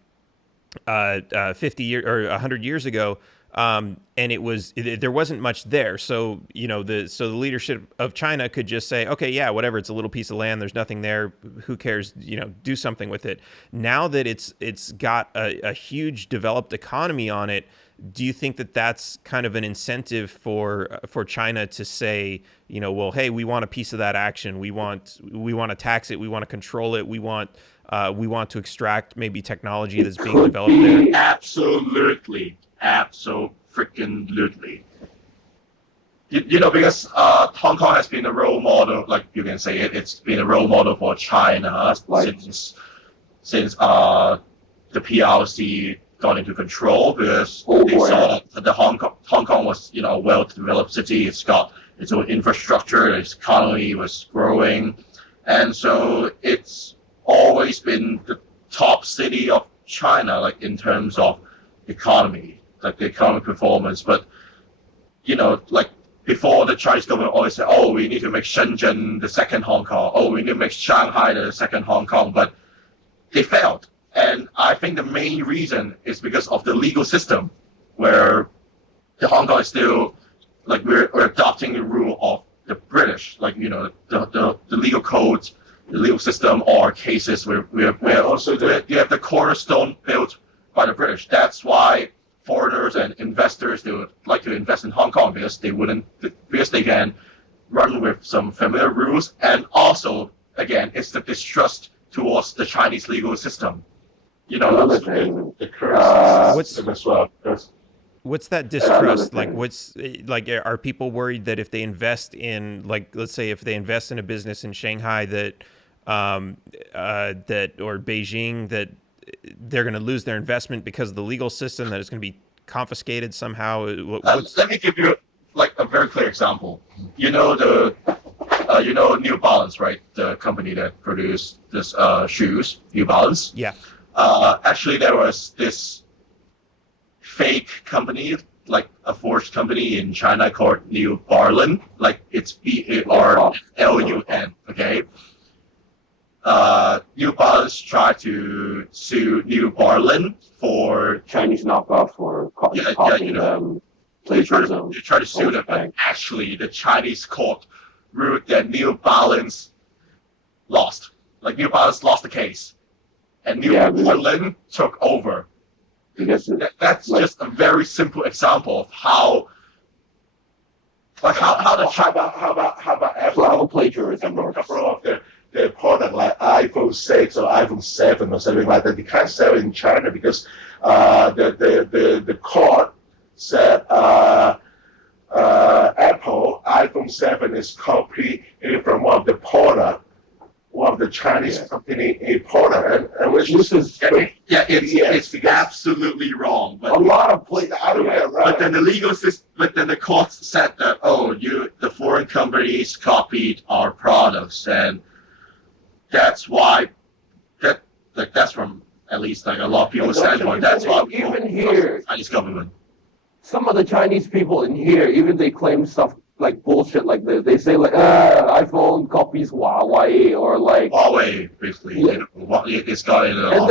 years or 100 years ago, and there wasn't much there. So, the leadership of China could just say, okay, yeah, whatever. It's a little piece of land. There's nothing there. Who cares? Do something with it. Now that it's got a huge developed economy on it, do you think that that's kind of an incentive for China to say, well, hey, we want a piece of that action. We want to tax it. We want to control it. We want to extract maybe technology that's being developed there. Absolutely. Absolutely. Because Hong Kong has been a role model, like you can say it's been a role model for China since the PRC got into control because they saw that the Hong Kong was a well-developed city. It's got its own infrastructure. Its economy was growing, and so it's always been the top city of China, like in terms of economy, like the economic performance. But like before, the Chinese government always said, "Oh, we need to make Shenzhen the second Hong Kong. Oh, we need to make Shanghai the second Hong Kong." But they failed. And I think the main reason is because of the legal system, where the Hong Kong is still like we're adopting the rule of the British, like the legal codes, the legal system, or cases where you have the cornerstone built by the British. That's why foreigners and investors, they would like to invest in Hong Kong because they can run with some familiar rules, and also again it's the distrust towards the Chinese legal system. Another thing. What's that distrust? Like, are people worried that if they invest in, like, let's say if they invest in a business in Shanghai that or Beijing, that they're going to lose their investment because of the legal system, that it's going to be confiscated somehow? Let me give you like a very clear example. New Balance, right? The company that produced this shoes, New Balance. Yeah. Actually, there was this fake company, like a forged company in China called New Barlin. Like it's BARLUN. Okay. New Balance tried to sue New Barlin for Chinese knockoff for copying them. They tried to sue them, but actually the Chinese court ruled that New Balance lost. like New Balance lost the case, and New Balance took over. Because That's just a very simple example of how the how about Apple plagiarism? A couple of the product like iPhone 6 or iPhone 7 or something like that, they can't sell in China because the court said Apple iPhone 7 is copied from one of the Chinese company a product, and which is it's absolutely wrong. But a lot of places. But then the legal system, but then the courts said that the foreign companies copied our products, and that's why that's from at least like a lot of people's standpoint. That's why even here, Chinese government. some of the Chinese people in here, even they claim stuff like bullshit, like they say like iPhone copies Huawei or like Huawei, basically. Yeah. It's got it. And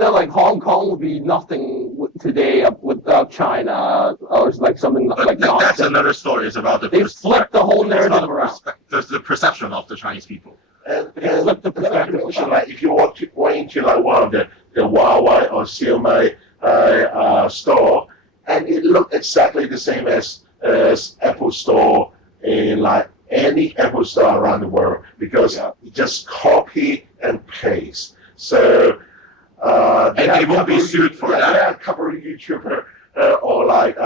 then like Hong Kong would be nothing today without China, or it's like something like that's another story. It's about they flipped the whole narrative around. There's the perception of the Chinese people. And like if you walk into like one of the Huawei or Xiaomi store, and it looked exactly the same as Apple Store in like any Apple Store around the world, because you just copy and paste. So and they won't be sued for that. There are a couple of YouTubers or like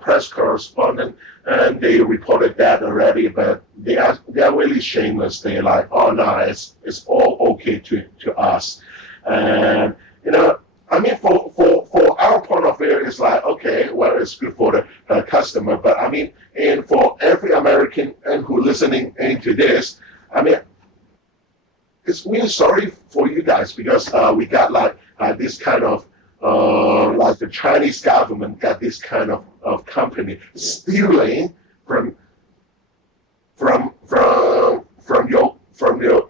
press correspondent, and they reported that already, but they are really shameless. They're like, oh no, it's all okay to us, and I mean, for our point of view, it's like, okay, well, it's good for the customer, but I mean, and for every American who listening into this, I mean, it's really sorry for you guys, because we got like this kind of like the Chinese government got this kind of company stealing from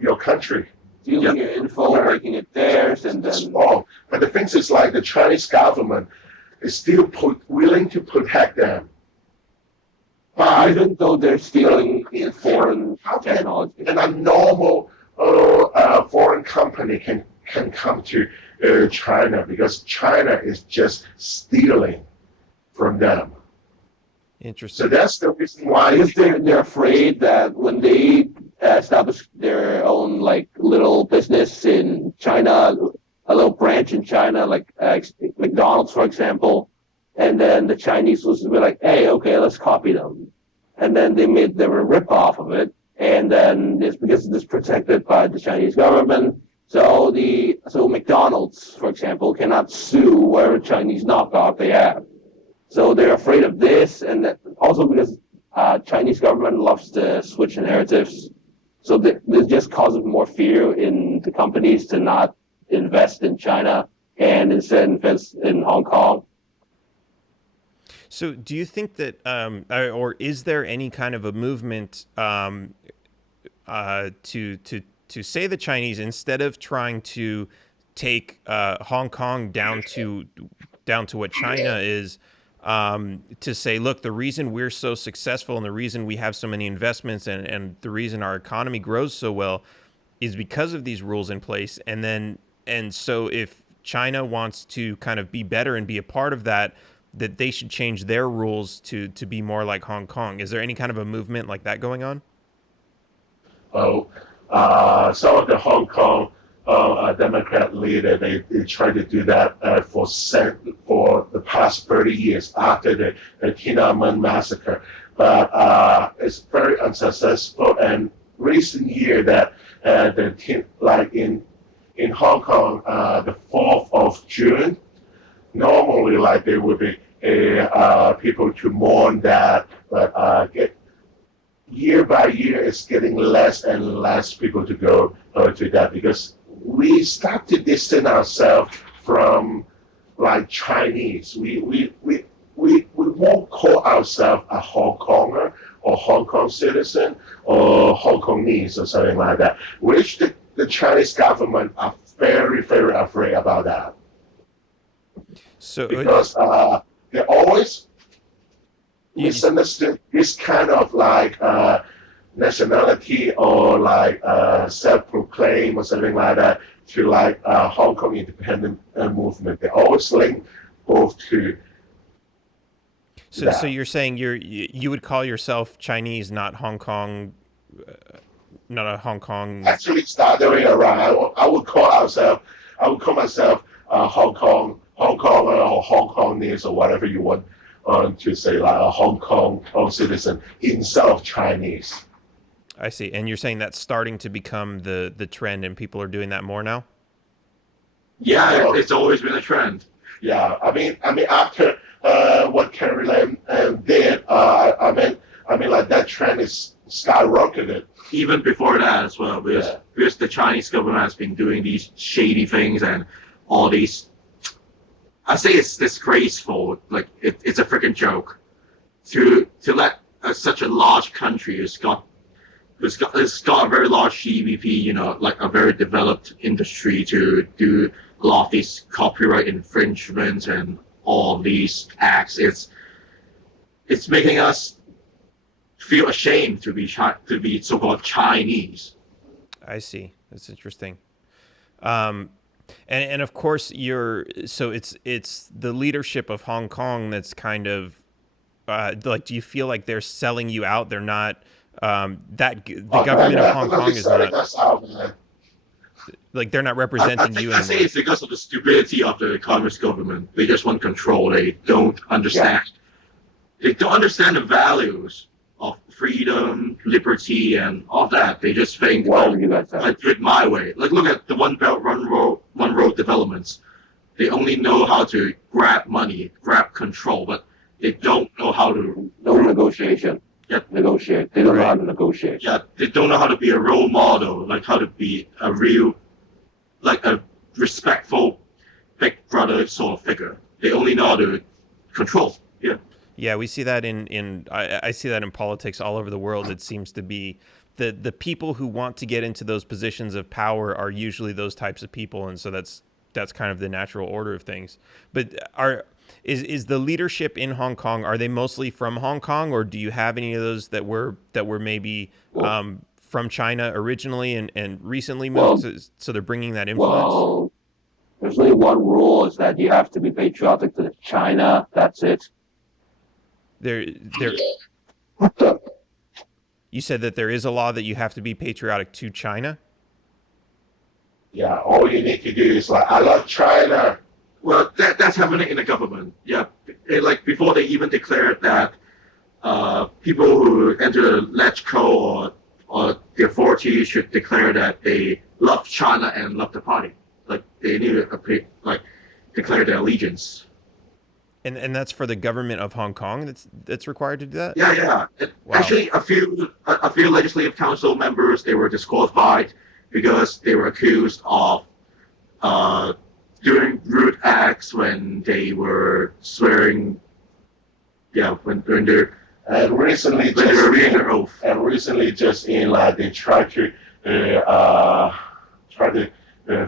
your country. Stealing your info, making it theirs, and That's then wrong. But the thing is, like the Chinese government is still willing to protect them. But even though they're stealing foreign technology. and a normal foreign company can come to China, because China is just stealing from them. Interesting. So that's the reason why Because they're afraid that when they establish their own like little business in China, a little branch in China, like McDonald's, for example, and then the Chinese will be like, hey, okay, let's copy them. And then they made a rip-off of it, and then it's because it's protected by the Chinese government. So McDonald's, for example, cannot sue whatever Chinese knockoff they have. So they're afraid of this, and that also because Chinese government loves to switch narratives. So this just causes more fear in the companies to not invest in China and instead invest in Hong Kong. So do you think that, or is there any kind of a movement to say the Chinese, instead of trying to take Hong Kong down to what China is, to say, look, the reason we're so successful and the reason we have so many investments and the reason our economy grows so well is because of these rules in place. And so if China wants to kind of be better and be a part of that they should change their rules to be more like Hong Kong. Is there any kind of a movement like that going on? Some of the Hong Kong Democrat leader, they tried to do that for the past 30 years after the Tiananmen massacre, but it's very unsuccessful. And recent year that in Hong Kong, the 4th of June, normally like there would be people to mourn that, but year by year, it's getting less and less people to go to that, because we start to distance ourselves from like Chinese. We won't call ourselves a Hong Konger or Hong Kong citizen or Hong Kongese or something like that, which the Chinese government are very, very afraid about that. So because they always misunderstood this kind of like nationality or like self-proclaim or something like that to like Hong Kong independent movement. They always link both to. So you're saying you would call yourself Chinese, not Hong Kong, not a Hong Kong. Actually, it's the other way around. I would call myself Hong Kong or Hong Kongese or whatever you want to say, like a Hong Kong citizen instead of Chinese. I see. And you're saying that's starting to become the trend, and people are doing that more now? Yeah, it's always been a trend. Yeah, I mean, after what Carrie Lam did, I mean, like that trend is skyrocketed. Even before that as well, because the Chinese government has been doing these shady things and all these. I say it's disgraceful. Like it's a freaking joke to let such a large country it's got a very large GDP, like a very developed industry to do a lot of these copyright infringements and all these acts. It's making us feel ashamed to be so-called Chinese. I see. That's interesting. And of course it's the leadership of Hong Kong that's kind of like, do you feel like they're selling you out? They're not the government of Hong Kong is not like they're not representing you. I say it's because of the stupidity of the Communist government. They just want control. They don't understand. Yeah. They don't understand the values of freedom, liberty, and all that. They just think, I do it my way. Like, look at the One Belt, One Road developments. They only know how to grab money, grab control, but they don't know how to... No negotiation. Yeah. Negotiate. They don't know how to negotiate. Yeah, they don't know how to be a role model, like how to be a real, like a respectful big brother sort of figure. They only know how to control. Yeah. Yeah, we see that I see that in politics all over the world. It seems to be the people who want to get into those positions of power are usually those types of people, and so that's kind of the natural order of things. But is the leadership in Hong Kong, are they mostly from Hong Kong, or do you have any of those that were maybe from China originally and recently moved, so they're bringing that influence? Well, there's only one rule, is that you have to be patriotic to China. That's it. You said that there is a law that you have to be patriotic to China? Yeah, all you need to do is like, I love China. Well, that's happening in the government. Yeah, like before they even declared that people who enter LegCo or the authorities should declare that they love China and love the party. Like they need to declare their allegiance. And that's for the government of Hong Kong that's required to do that? Yeah. Wow. Actually, a few legislative council members, they were disqualified because they were accused of doing rude acts when they were swearing. Yeah, when they're recently reading their oath. And recently, just in like they tried to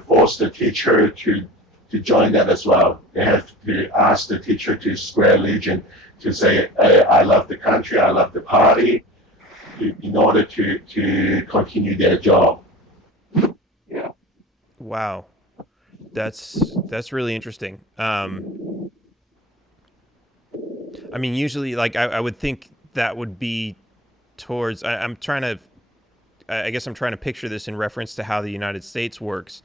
force the teacher to join that as well. They have to ask the teacher to swear allegiance, to say, I love the country, I love the party, in order to continue their job. Yeah. Wow. That's really interesting. I mean, usually, like, I would think that would be towards, I guess I'm trying to picture this in reference to how the United States works.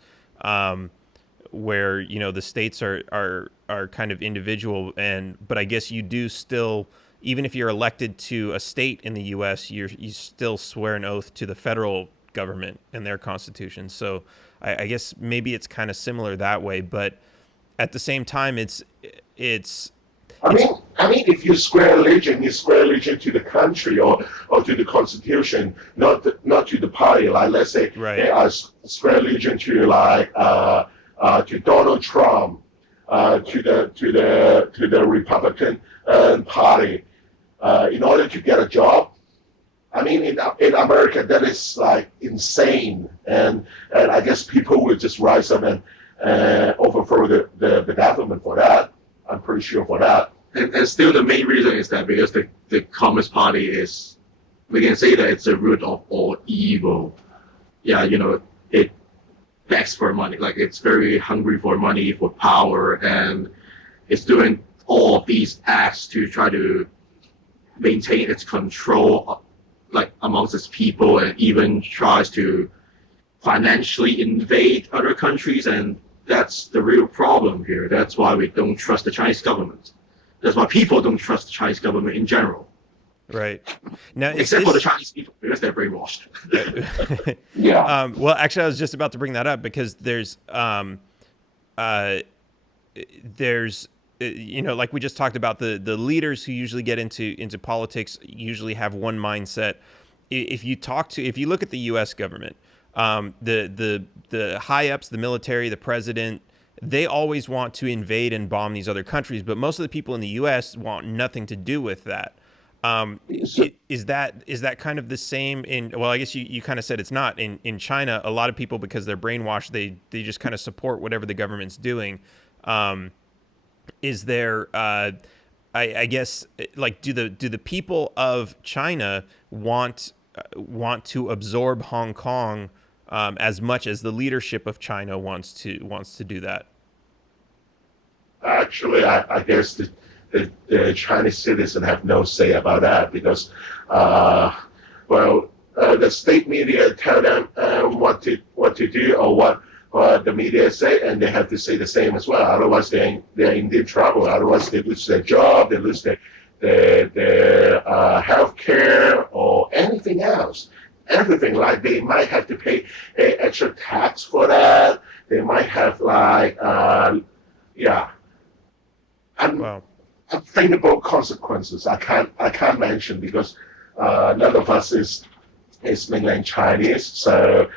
Where the states are kind of individual, but I guess you do still, even if you're elected to a state in the U.S., you still swear an oath to the federal government and their constitution. So I guess maybe it's kind of similar that way, but at the same time, it's. I mean, if you swear allegiance to the country or to the constitution, not to the party. Like let's say, right. I swear allegiance to to Donald Trump, to the Republican Party, in order to get a job. I mean, in America, that is like insane, and I guess people will just rise up and overthrow the government for that. I'm pretty sure for that. And still, the main reason is that because the Communist Party is we can say that it's the root of all evil. Yeah, it begs for money. Like, it's very hungry for money, for power, and it's doing all of these acts to try to maintain its control, like, amongst its people, and even tries to financially invade other countries. And that's the real problem here. That's why we don't trust the Chinese government. That's why people don't trust the Chinese government in general. Right. Now, except for the Chinese people, because they're brainwashed. Yeah. Well, actually, I was just about to bring that up because there's like we just talked about, the leaders who usually get into politics usually have one mindset. If you look at the U.S. government, the high ups, the military, the president, they always want to invade and bomb these other countries, but most of the people in the U.S. want nothing to do with that. Is that kind of the same well, I guess you kind of said it's not in China. A lot of people, because they're brainwashed, they just kind of support whatever the government's doing. Is there, I guess, like, do the people of China want to absorb Hong Kong as much as the leadership of China wants to do that? Actually, I guess the Chinese citizens have no say about that because, the state media tell them what to do or what the media say, and they have to say the same as well. Otherwise, they're in deep trouble. Otherwise, they lose their job, they lose their health care or anything else. Everything, like they might have to pay extra tax for that. They might have unthinkable consequences. I can't mention because none of us is mainland Chinese, so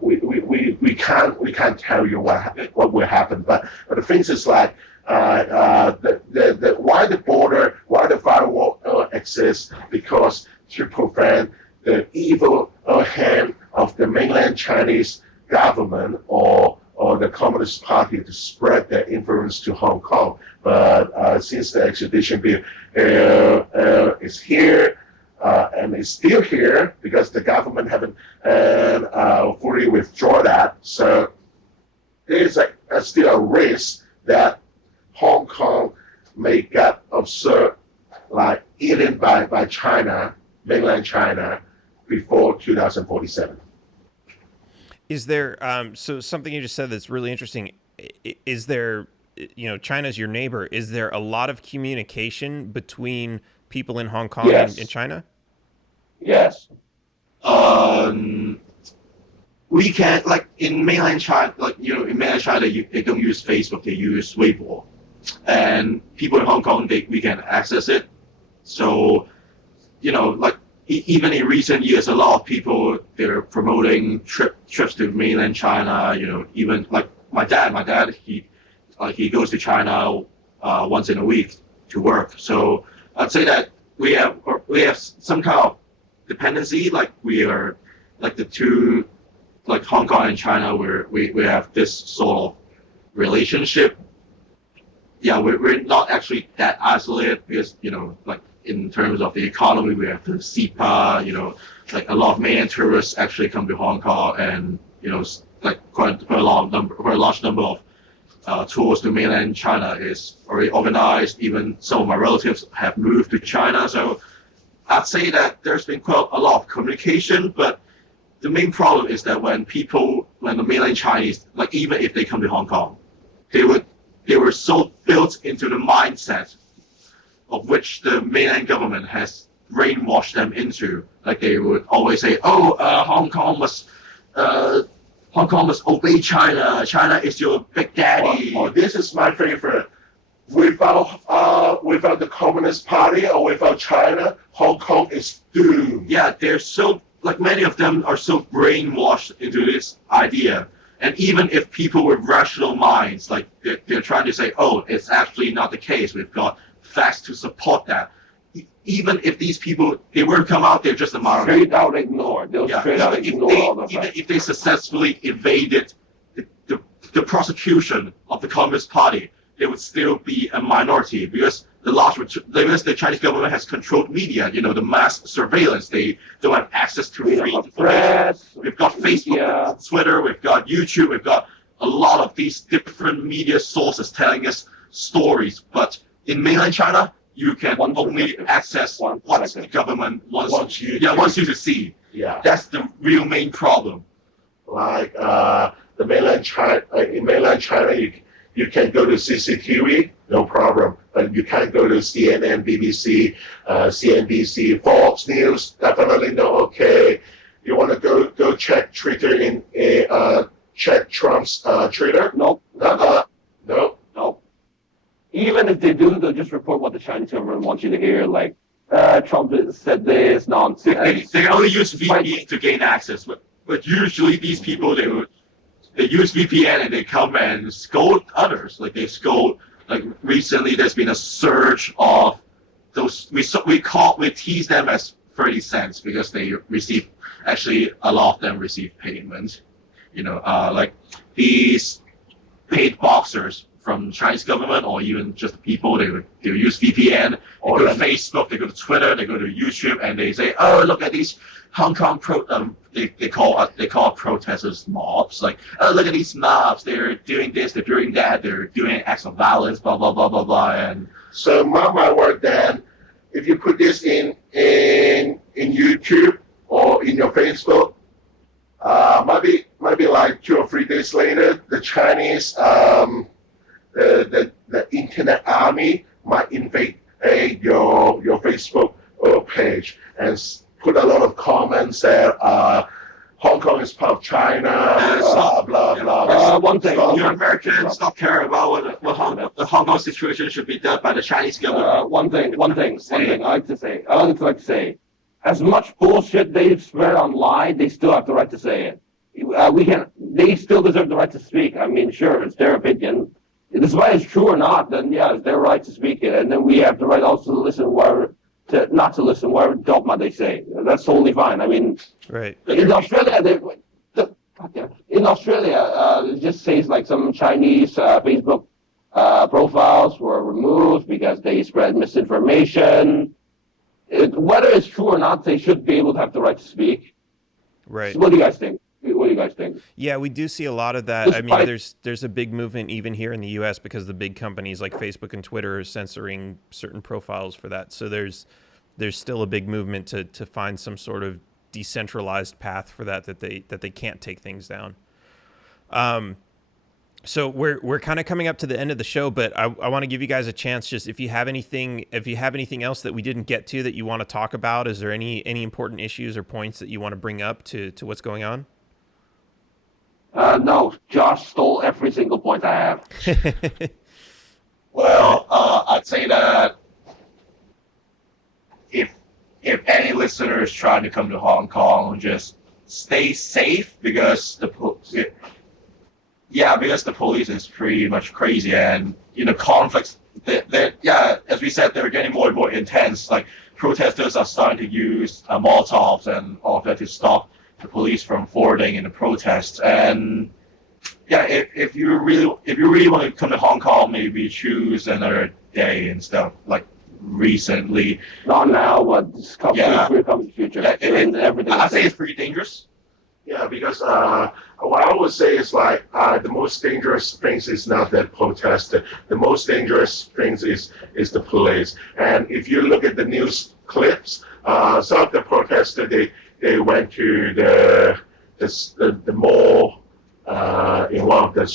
we can't tell you what will happen. But the thing is, like, why the firewall exists, because to prevent the evil hand of the mainland Chinese government or the Communist Party to spread their influence to Hong Kong. But since the extradition bill is here and is still here, because the government haven't fully withdrawn that, so there's still a risk that Hong Kong may get observed, like, eaten by China, mainland China, before 2047. Is there so something you just said that's really interesting? Is there, China's your neighbor? Is there a lot of communication between people in Hong Kong and China? Yes. We can, like, in mainland China, in mainland China, they don't use Facebook, they use Weibo, and people in Hong Kong, we can access it. So, even in recent years, a lot of people, they're promoting trips to mainland China. Even like my dad, he goes to China once in a week to work. So I'd say that we have some kind of dependency. Like, we are like the two, like Hong Kong and China, where we have this sort of relationship. Yeah, we're not actually that isolated because, like, in terms of the economy, we have the CEPA, like a lot of mainland tourists actually come to Hong Kong, and, like quite a large number of tours to mainland China is already organized. Even some of my relatives have moved to China. So I'd say that there's been quite a lot of communication, but the main problem is that when the mainland Chinese, like, even if they come to Hong Kong, they were so built into the mindset of which the mainland government has brainwashed them into. Like, they would always say, Hong Kong must obey China. China is your big daddy. This is my favorite. Without the Communist Party or without China, Hong Kong is doomed. Yeah, they're so, like, many of them are so brainwashed into this idea. And even if people with rational minds, like, they're trying to say, it's actually not the case, we've got facts to support that. Even if these people, they won't come out, they're just a minority. Straight out ignore. They'll straight out ignore all of even that. if they successfully evaded the prosecution of the Communist Party, they would still be a minority because the Chinese government has controlled media, the mass surveillance. They don't have access to free information. We've got Facebook, Twitter, we've got YouTube, we've got a lot of these different media sources telling us stories. But in mainland China, you can only access what the government wants you to see. Yeah. That's the real main problem. Like in mainland China, you can go to CCTV, no problem. But you can't go to CNN, BBC, CNBC, Fox News. Definitely no. Okay, you want to go check Twitter check Trump's Twitter? Nope. No. Even if they do, they'll just report what the Chinese government wants you to hear, like Trump said this nonsense. They only use VPN to gain access, but usually these people they use VPN and they come and scold others. Like they scold. Like recently, there's been a surge of those. We tease them as 30 cents because they receive actually a lot of them receive payments. Like these paid boxers from Chinese government or even just people, they use VPN, they go to Facebook, they go to Twitter, they go to YouTube, and they say, oh, look at these Hong Kong they call protesters mobs. Like, oh, look at these mobs, they're doing this, they're doing that, they're doing acts of violence, blah, blah, blah, blah, blah. And so mark my word, Dan, if you put this in YouTube or in your Facebook, might be like 2 or 3 days later, the Chinese the internet army might invade your Facebook page and put a lot of comments that Hong Kong is part of China, blah blah. One thing, you Americans don't care about what the Hong Kong situation should be done by the Chinese government. One thing I like to say, as much bullshit they spread online, they still have the right to say it. They still deserve the right to speak. I mean, sure, it's their opinion. Despite it's true or not, then yeah, it's their right to speak it, and then we have the right also to listen not to listen whatever dogma they say. That's totally fine. I mean, right. In Australia, it just says like some Chinese Facebook profiles were removed because they spread misinformation. Whether it's true or not, they should be able to have the right to speak. Right. So what do you guys think? Yeah, we do see a lot of that. I mean, there's a big movement even here in the U.S. because the big companies like Facebook and Twitter are censoring certain profiles for that. So there's still a big movement to find some sort of decentralized path for that they can't take things down. So we're kind of coming up to the end of the show, but I want to give you guys a chance. Just if you have anything else that we didn't get to that you want to talk about, is there any important issues or points that you want to bring up to what's going on? No, Josh stole every single point I have. Well, I'd say that if any listeners trying to come to Hong Kong, just stay safe because the police is pretty much crazy, and conflicts. As we said, they're getting more and more intense. Like protesters are starting to use Molotovs and all of that to stop the police from forwarding in the protests. And if you really want to come to Hong Kong, maybe choose another day and stuff. Like recently, not now, but it's coming in the future. I'd say it's pretty dangerous. Yeah, because what I would say is like the most dangerous things is not the protest. The most dangerous things is the police. And if you look at the news clips, some of the protesters they went to the mall in one of the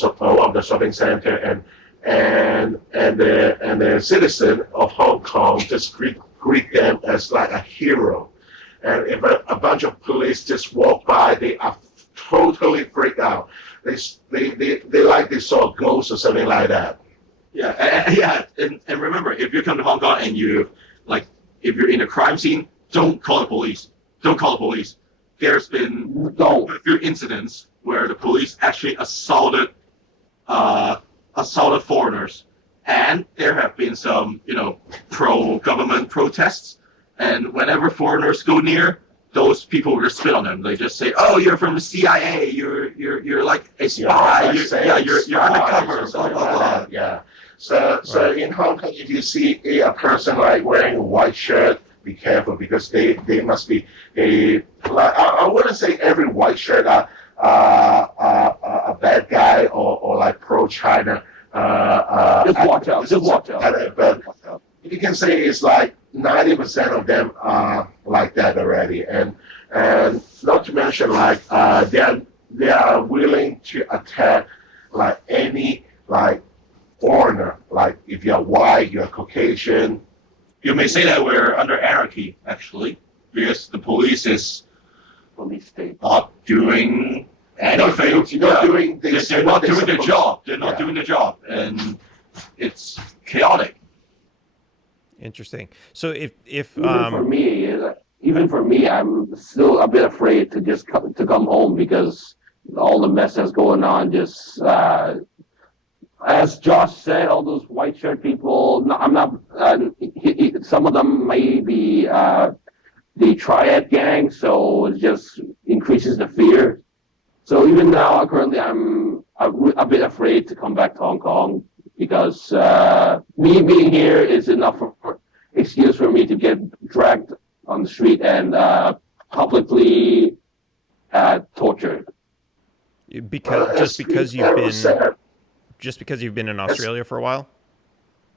shopping center, and the citizen of Hong Kong just greet them as like a hero. And if a bunch of police just walk by, they are totally freaked out. They like they saw a ghost or something like that. And remember, if you come to Hong Kong and if you're in a crime scene, don't call the police. Don't call the police. There's been a few incidents where the police actually assaulted foreigners, and there have been some pro-government protests. And whenever foreigners go near, those people will spit on them. They just say, "Oh, you're from the CIA. You're like a spy. You're undercover." Blah, blah, blah. Yeah. So in Hong Kong, if you see a person like wearing a white shirt, be careful because they must be I wouldn't say every white shirt a bad guy or like pro-China. Just watch out. Just watch out. But you can say it's like 90% of them are like that already, and not to mention like they are willing to attack like any like foreigner. Like if you're white, you're Caucasian. You may say that we're under anarchy, actually, because the police is not doing anything. They're not doing their job. They're not doing their job, and it's chaotic. Interesting. So if even for me, I'm still a bit afraid to just come home because all the mess that's going on. Just as Josh said, all those white shirt people. I'm not. Some of them may be the Triad gang, so it just increases the fear. So even now, currently, I'm a bit afraid to come back to Hong Kong because me being here is enough for excuse for me to get dragged on the street and publicly tortured. Because you've been in Australia for a while?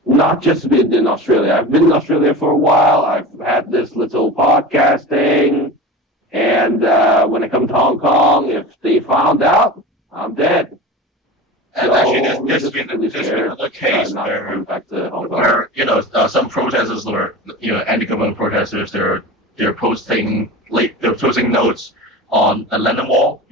Not just been in Australia. I've been in Australia for a while. I've had this little podcast thing. And when I come to Hong Kong, if they found out, I'm dead. And so, actually, there's been another case where some protesters or anti-government protesters they're posting notes on the London Wall.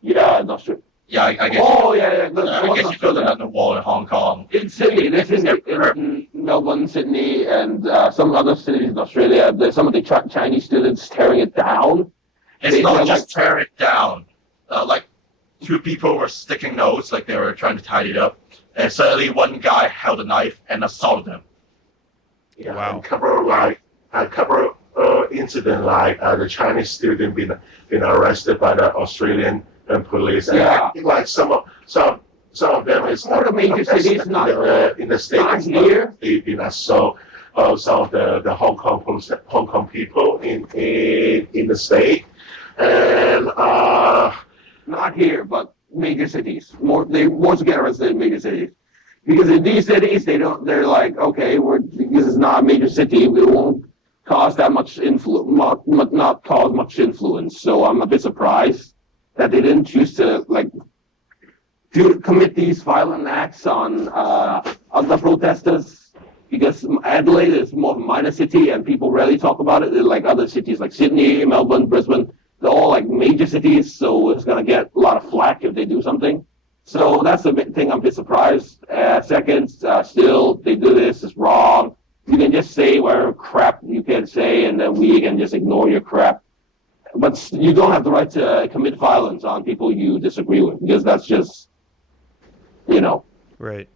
Yeah, in Australia. Yeah, I guess. Oh, yeah. I guess you know the London Wall in Hong Kong. In Sydney, in Melbourne, Sydney, and some other cities in Australia, there's some of the Chinese students tearing it down. It's not just tearing it down. Like, two people were sticking notes, like they were trying to tidy it up, and suddenly one guy held a knife and assaulted them. Yeah, wow. A couple incident like the Chinese student been arrested by the Australian police. And I think like some of them is not the major cities, not in the states here. They assault some of the Hong Kong people in the state, and not here, but major cities. They want to get arrested in major cities because in these cities they're like, okay, this is not a major city. We won't cause that much influence, not cause much influence. So I'm a bit surprised that they didn't choose to commit these violent acts on the protesters, because Adelaide is more of a minor city and people rarely talk about it. They're like other cities like Sydney, Melbourne, Brisbane, they're all like major cities, so it's gonna get a lot of flack if they do something. So that's the thing I'm a bit surprised. Second, still they do this, it's wrong. You can just say whatever crap you can say, and then we can just ignore your crap. But you don't have the right to commit violence on people you disagree with, because that's just, Right.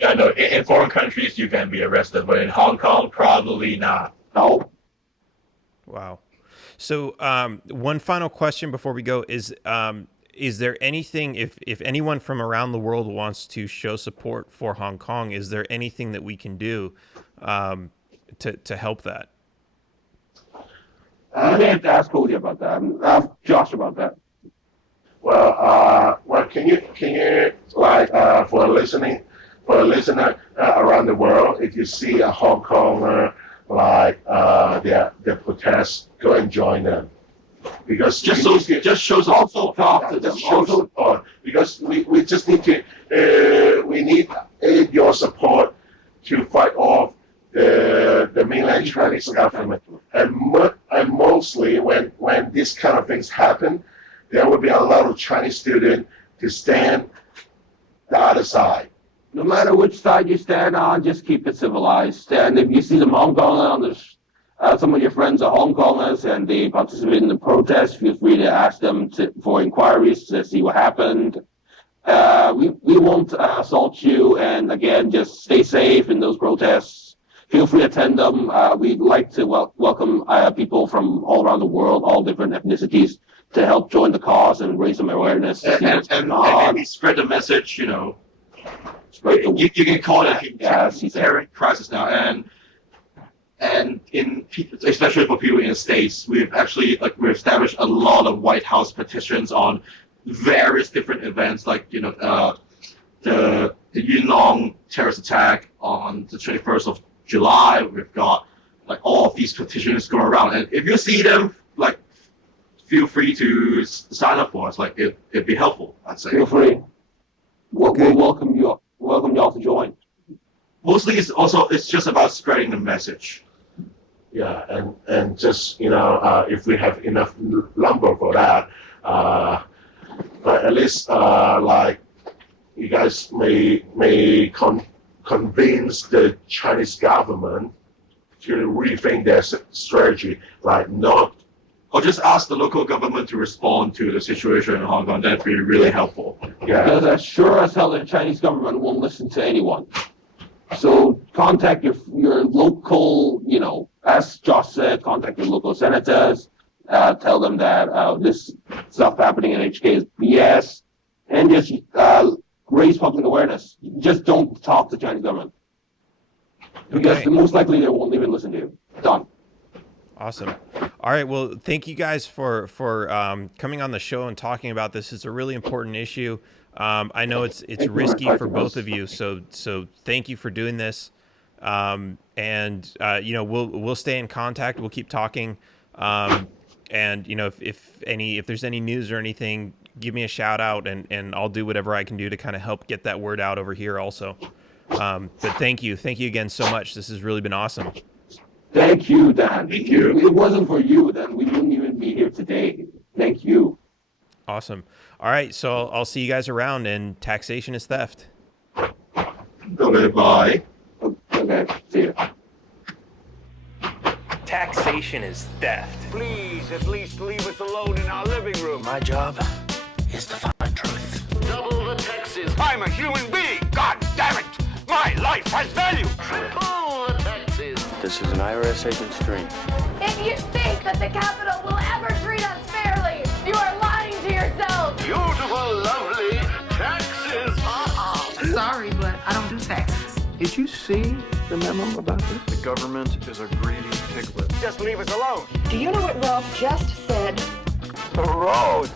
Yeah, no, in foreign countries you can be arrested, but in Hong Kong, probably not. No. Wow. So one final question before we go is there anything, if anyone from around the world wants to show support for Hong Kong, is there anything that we can do to help that? You may have to ask Cody about that. Ask Josh about that. Well, can you like for a listener around the world, if you see a Hong Konger like their protests, go and join them, because just shows also talk to them. Because we just need to we need your support to fight off the mainland Chinese government, and mostly when these kind of things happen, there will be a lot of Chinese students to stand the other side. No matter which side you stand on, just keep it civilized. And if you see some Hong Kongers, some of your friends are Hong Kongers and they participate in the protest, feel free to ask them for inquiries to see what happened. We won't assault you. And again, just stay safe in those protests. feel free to attend them. We'd like to welcome people from all around the world, all different ethnicities, to help join the cause and raise some awareness. And maybe spread the message, you know. You can call it a terror crisis now, and especially for people in the States, we've established a lot of White House petitions on various different events, like the Yunlong terrorist attack on the 21st of July. We've got like all of these petitions going around, and if you see them, like, feel free to sign up for us. Like, it'd be helpful, I'd say. Feel free. We'll welcome you all to join. Mostly, it's just about spreading the message. Yeah, and just if we have enough lumber for that, but at least like you guys may convince the Chinese government to rethink their strategy, like not. Or just ask the local government to respond to the situation in Hong Kong. That'd be really helpful. Yeah. Because as sure as hell the Chinese government won't listen to anyone. So contact your local, as Josh said, contact your local senators. Tell them that this stuff happening in HK is BS, and just raise public awareness. Just don't talk to the Chinese government, because most likely they won't even listen to you. Done. Awesome. All right. Well, thank you guys for coming on the show and talking about this. It's a really important issue. I know it's risky for both of you, so thank you for doing this. We'll stay in contact. We'll keep talking. If there's any news or anything, give me a shout out, and I'll do whatever I can do to kind of help get that word out over here also. But thank you again so much. This has really been awesome. Thank you, Dan. Thank you. If it wasn't for you, then we wouldn't even be here today. Thank you. Awesome. All right, so I'll see you guys around, and taxation is theft. Okay, bye. Okay, see you. Taxation is theft. Please, at least leave us alone in our living room. My job is to find truth. Double the taxes. I'm a human being. God damn it. My life has value. Triple the taxes. This is an IRS agent's dream. If you think that the Capitol will ever treat us fairly, you are lying to yourself. Beautiful, lovely taxes. Sorry, but I don't do taxes. Did you see the memo about this? The government is a greedy piglet. Just leave us alone. Do you know what Ralph just said? The roads.